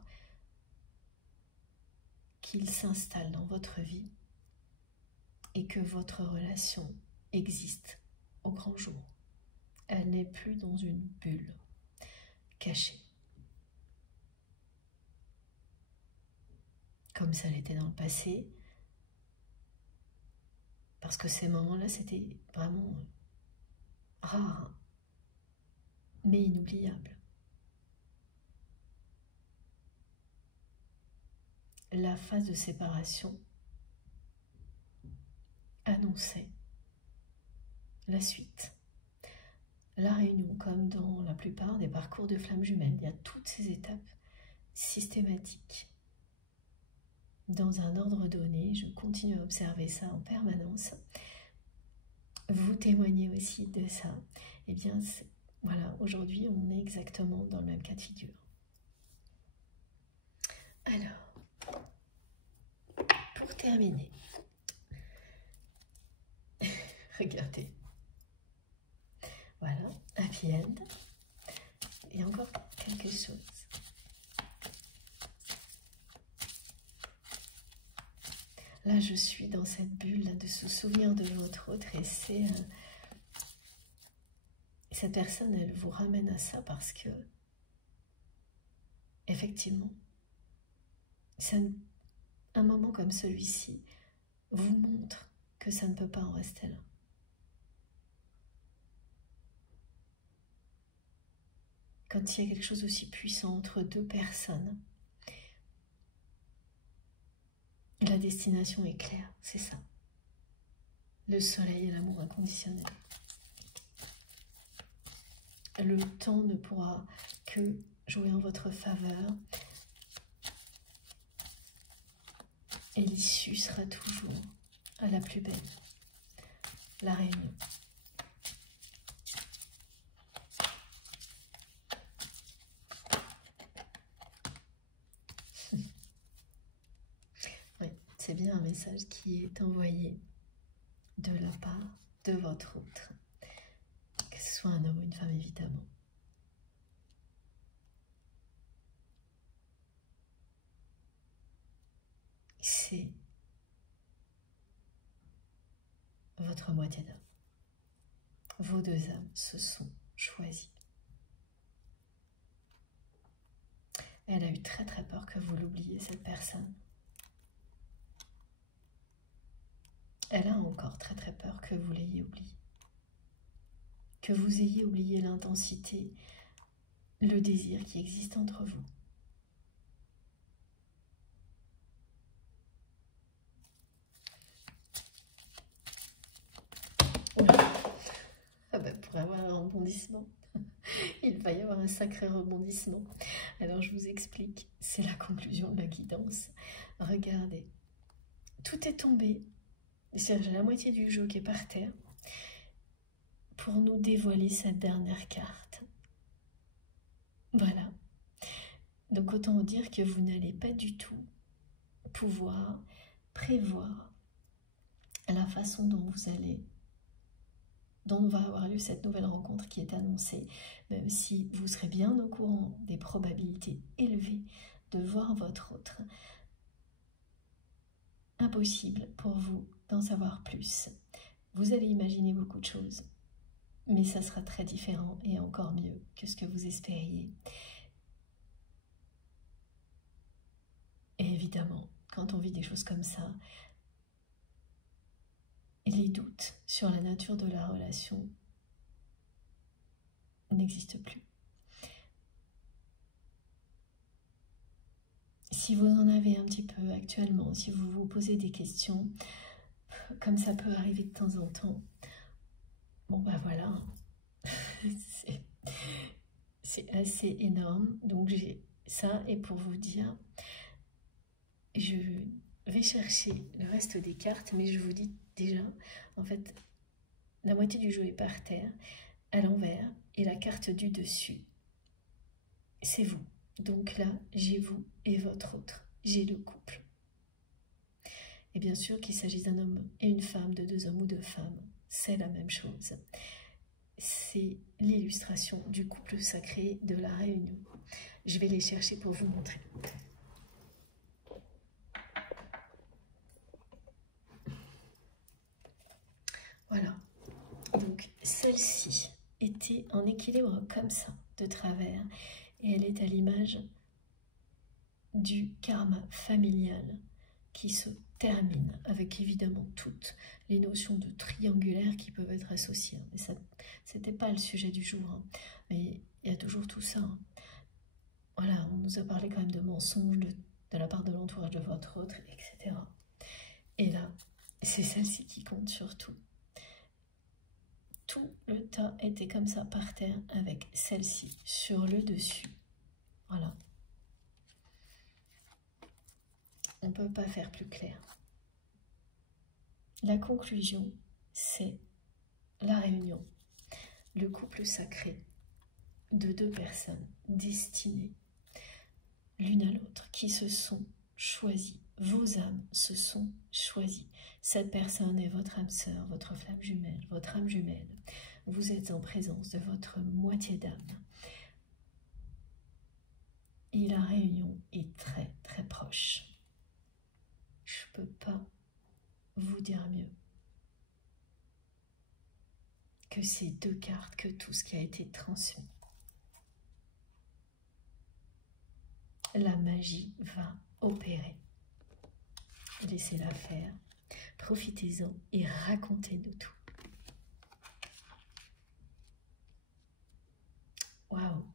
qu'il s'installe dans votre vie et que votre relation existe au grand jour. Elle n'est plus dans une bulle cachée, comme ça l'était dans le passé, parce que ces moments-là, c'était vraiment rare, mais inoubliable. La phase de séparation annonçait la suite. La réunion, comme dans la plupart des parcours de flammes jumelles, il y a toutes ces étapes systématiques. Dans un ordre donné, je continue à observer ça en permanence. Vous témoignez aussi de ça. Eh bien, voilà, aujourd'hui, on est exactement dans le même cas de figure. Alors, pour terminer, regardez. Voilà, happy end. Et encore quelque chose. Là, je suis dans cette bulle là, de se souvenir de votre autre et c'est... cette personne, elle vous ramène à ça parce que, effectivement, un moment comme celui-ci vous montre que ça ne peut pas en rester là. Quand il y a quelque chose aussi puissant entre deux personnes, la destination est claire, c'est ça. Le soleil et l'amour inconditionnel. Le temps ne pourra que jouer en votre faveur. Et l'issue sera toujours à la plus belle. La réunion. Oui, c'est bien un message qui est envoyé de la part de votre autre. Que ce soit un homme ou une femme, évidemment. C'est votre moitié d'âme. Vos deux âmes se sont choisies. Elle a eu très très peur que vous l'oubliez, cette personne. Elle a encore très très peur que vous l'ayez oublié. Que vous ayez oublié l'intensité, le désir qui existe entre vous. Ah ben, pour avoir un rebondissement, il va y avoir un sacré rebondissement. Alors je vous explique, c'est la conclusion de la guidance. Regardez, tout est tombé. J'ai la moitié du jeu qui est par terre. pour nous dévoiler cette dernière carte. Voilà. Donc autant vous dire que vous n'allez pas du tout pouvoir prévoir la façon dont dont va avoir lieu cette nouvelle rencontre qui est annoncée, même si vous serez bien au courant des probabilités élevées de voir votre autre. Impossible pour vous d'en savoir plus. Vous allez imaginer beaucoup de choses, mais ça sera très différent et encore mieux que ce que vous espériez. Et évidemment, quand on vit des choses comme ça, les doutes sur la nature de la relation n'existent plus. Si vous en avez un petit peu actuellement, si vous vous posez des questions, comme ça peut arriver de temps en temps, bon ben voilà, c'est assez énorme. Donc j'ai ça, et pour vous dire, je vais chercher le reste des cartes, mais je vous dis déjà, en fait, la moitié du jeu est par terre, à l'envers, et la carte du dessus, c'est vous. Donc là, j'ai vous et votre autre, j'ai le couple. Et bien sûr qu'il s'agisse d'un homme et une femme, de deux hommes ou deux femmes, c'est la même chose. C'est l'illustration du couple sacré de la réunion. Je vais les chercher pour vous montrer. Voilà. Donc celle-ci était en équilibre comme ça, de travers, et elle est à l'image du karma familial qui se termine avec évidemment toutes les notions de triangulaire qui peuvent être associées. Mais ça, c'était pas le sujet du jour, hein. Mais il y a toujours tout ça, hein. Voilà, on nous a parlé quand même de mensonges de la part de l'entourage de votre autre, etc. Et là, c'est celle-ci qui compte surtout. Tout le tas était comme ça par terre avec celle-ci sur le dessus. Voilà. On ne peut pas faire plus clair. La conclusion, c'est la réunion, le couple sacré de deux personnes destinées l'une à l'autre, qui se sont choisies. Vos âmes se sont choisies. Cette personne est votre âme sœur, votre flamme jumelle, votre âme jumelle. Vous êtes en présence de votre moitié d'âme. Et la réunion est très très proche. Je ne peux pas vous dire mieux que ces deux cartes, que tout ce qui a été transmis. La magie va opérer. Laissez-la faire, profitez-en et racontez-nous tout. Waouh,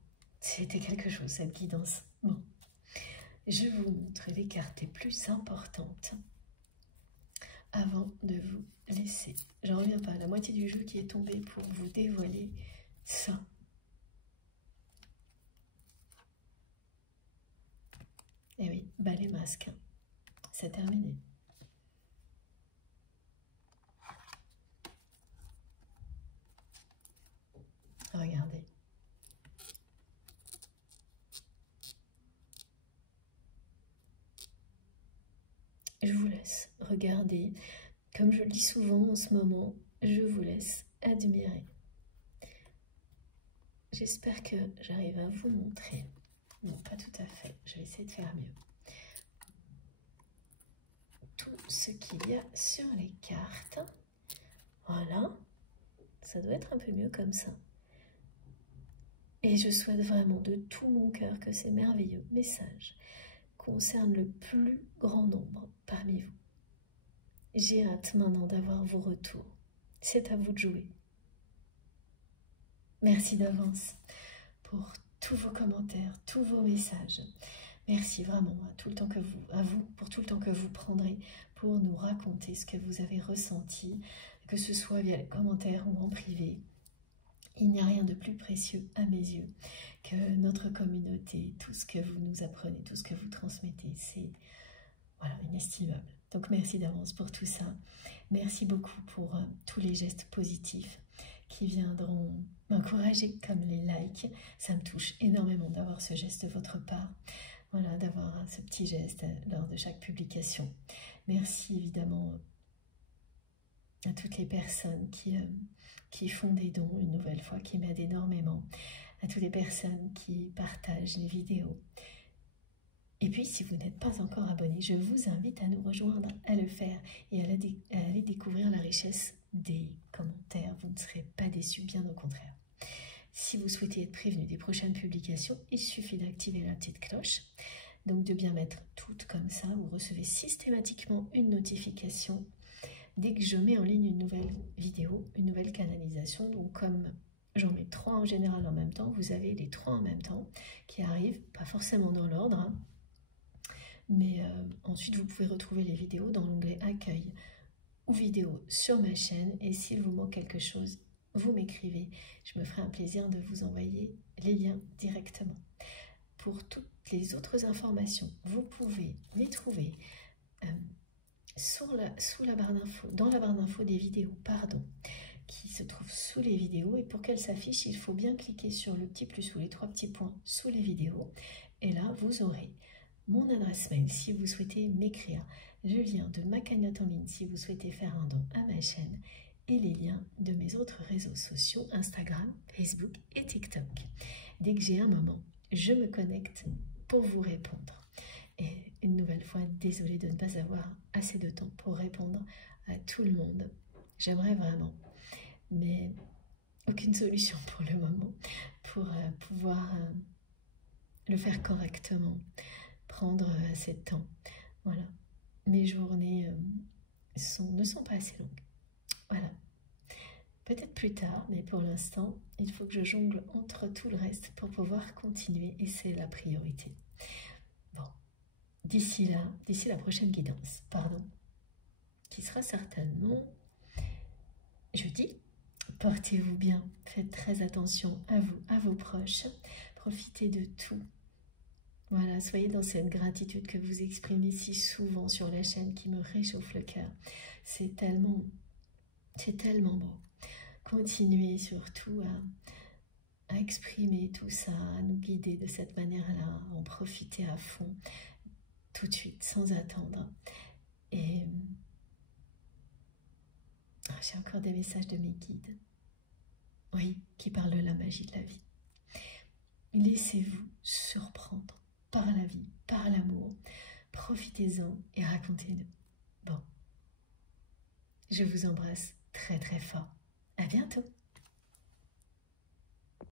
c'était quelque chose cette guidance. Bon, je vous montre les cartes les plus importantes avant de vous laisser. J'en reviens pas à la moitié du jeu qui est tombée pour vous dévoiler ça. Et oui, bah les masques, c'est terminé. Regardez. Je vous laisse regarder. Comme je le dis souvent en ce moment, je vous laisse admirer. J'espère que j'arrive à vous montrer. Non, pas tout à fait. Je vais essayer de faire mieux. Tout ce qu'il y a sur les cartes. Voilà. Ça doit être un peu mieux comme ça. Et je souhaite vraiment de tout mon cœur que ces merveilleux messages concernent le plus grand nombre parmi vous. J'ai hâte maintenant d'avoir vos retours. C'est à vous de jouer. Merci d'avance pour tous vos commentaires, tous vos messages. Merci vraiment à vous pour tout le temps que vous prendrez pour nous raconter ce que vous avez ressenti, que ce soit via les commentaires ou en privé. Il n'y a rien de plus précieux à mes yeux que notre communauté, tout ce que vous nous apprenez, tout ce que vous transmettez, c'est voilà, inestimable. Donc merci d'avance pour tout ça. Merci beaucoup pour tous les gestes positifs qui viendront m'encourager, comme les likes. Ça me touche énormément d'avoir ce geste de votre part. Voilà, d'avoir ce petit geste lors de chaque publication. Merci évidemment à toutes les personnes qui font des dons une nouvelle fois, qui m'aident énormément. À toutes les personnes qui partagent les vidéos. Et puis, si vous n'êtes pas encore abonné, je vous invite à nous rejoindre, à le faire et à aller découvrir la richesse des commentaires. Vous ne serez pas déçus, bien au contraire. Si vous souhaitez être prévenu des prochaines publications, il suffit d'activer la petite cloche. Donc de bien mettre toutes comme ça, vous recevez systématiquement une notification dès que je mets en ligne une nouvelle vidéo, une nouvelle canalisation. Donc comme j'en mets 3 en général en même temps, vous avez les 3 en même temps qui arrivent, pas forcément dans l'ordre, hein, mais ensuite vous pouvez retrouver les vidéos dans l'onglet accueil ou vidéo sur ma chaîne, et s'il vous manque quelque chose, vous m'écrivez, je me ferai un plaisir de vous envoyer les liens directement. Pour toutes les autres informations, vous pouvez les trouver dans la barre d'infos des vidéos, qui se trouve sous les vidéos, et pour qu'elle s'affiche, il faut bien cliquer sur le petit plus ou les 3 petits points sous les vidéos, et là vous aurez mon adresse mail si vous souhaitez m'écrire, le lien de ma cagnotte en ligne si vous souhaitez faire un don à ma chaîne, et les liens de mes autres réseaux sociaux, Instagram, Facebook et TikTok. Dès que j'ai un moment, je me connecte pour vous répondre. Et une nouvelle fois, désolée de ne pas avoir assez de temps pour répondre à tout le monde. J'aimerais vraiment, mais aucune solution pour le moment pour pouvoir le faire correctement, prendre assez de temps. Voilà, mes journées ne sont pas assez longues. Voilà, peut-être plus tard, mais pour l'instant, il faut que je jongle entre tout le reste pour pouvoir continuer, et c'est la priorité. Bon, d'ici la prochaine guidance, qui sera certainement jeudi. Portez-vous bien, faites très attention à vous, à vos proches, profitez de tout. Voilà, soyez dans cette gratitude que vous exprimez si souvent sur la chaîne qui me réchauffe le cœur. C'est tellement beau. Continuez surtout à exprimer tout ça, à nous guider de cette manière-là, en profiter à fond, tout de suite, sans attendre. Et j'ai encore des messages de mes guides, oui, qui parlent de la magie de la vie. Laissez-vous surprendre par la vie, par l'amour. Profitez-en et racontez-nous. Bon, je vous embrasse très très fort. À bientôt.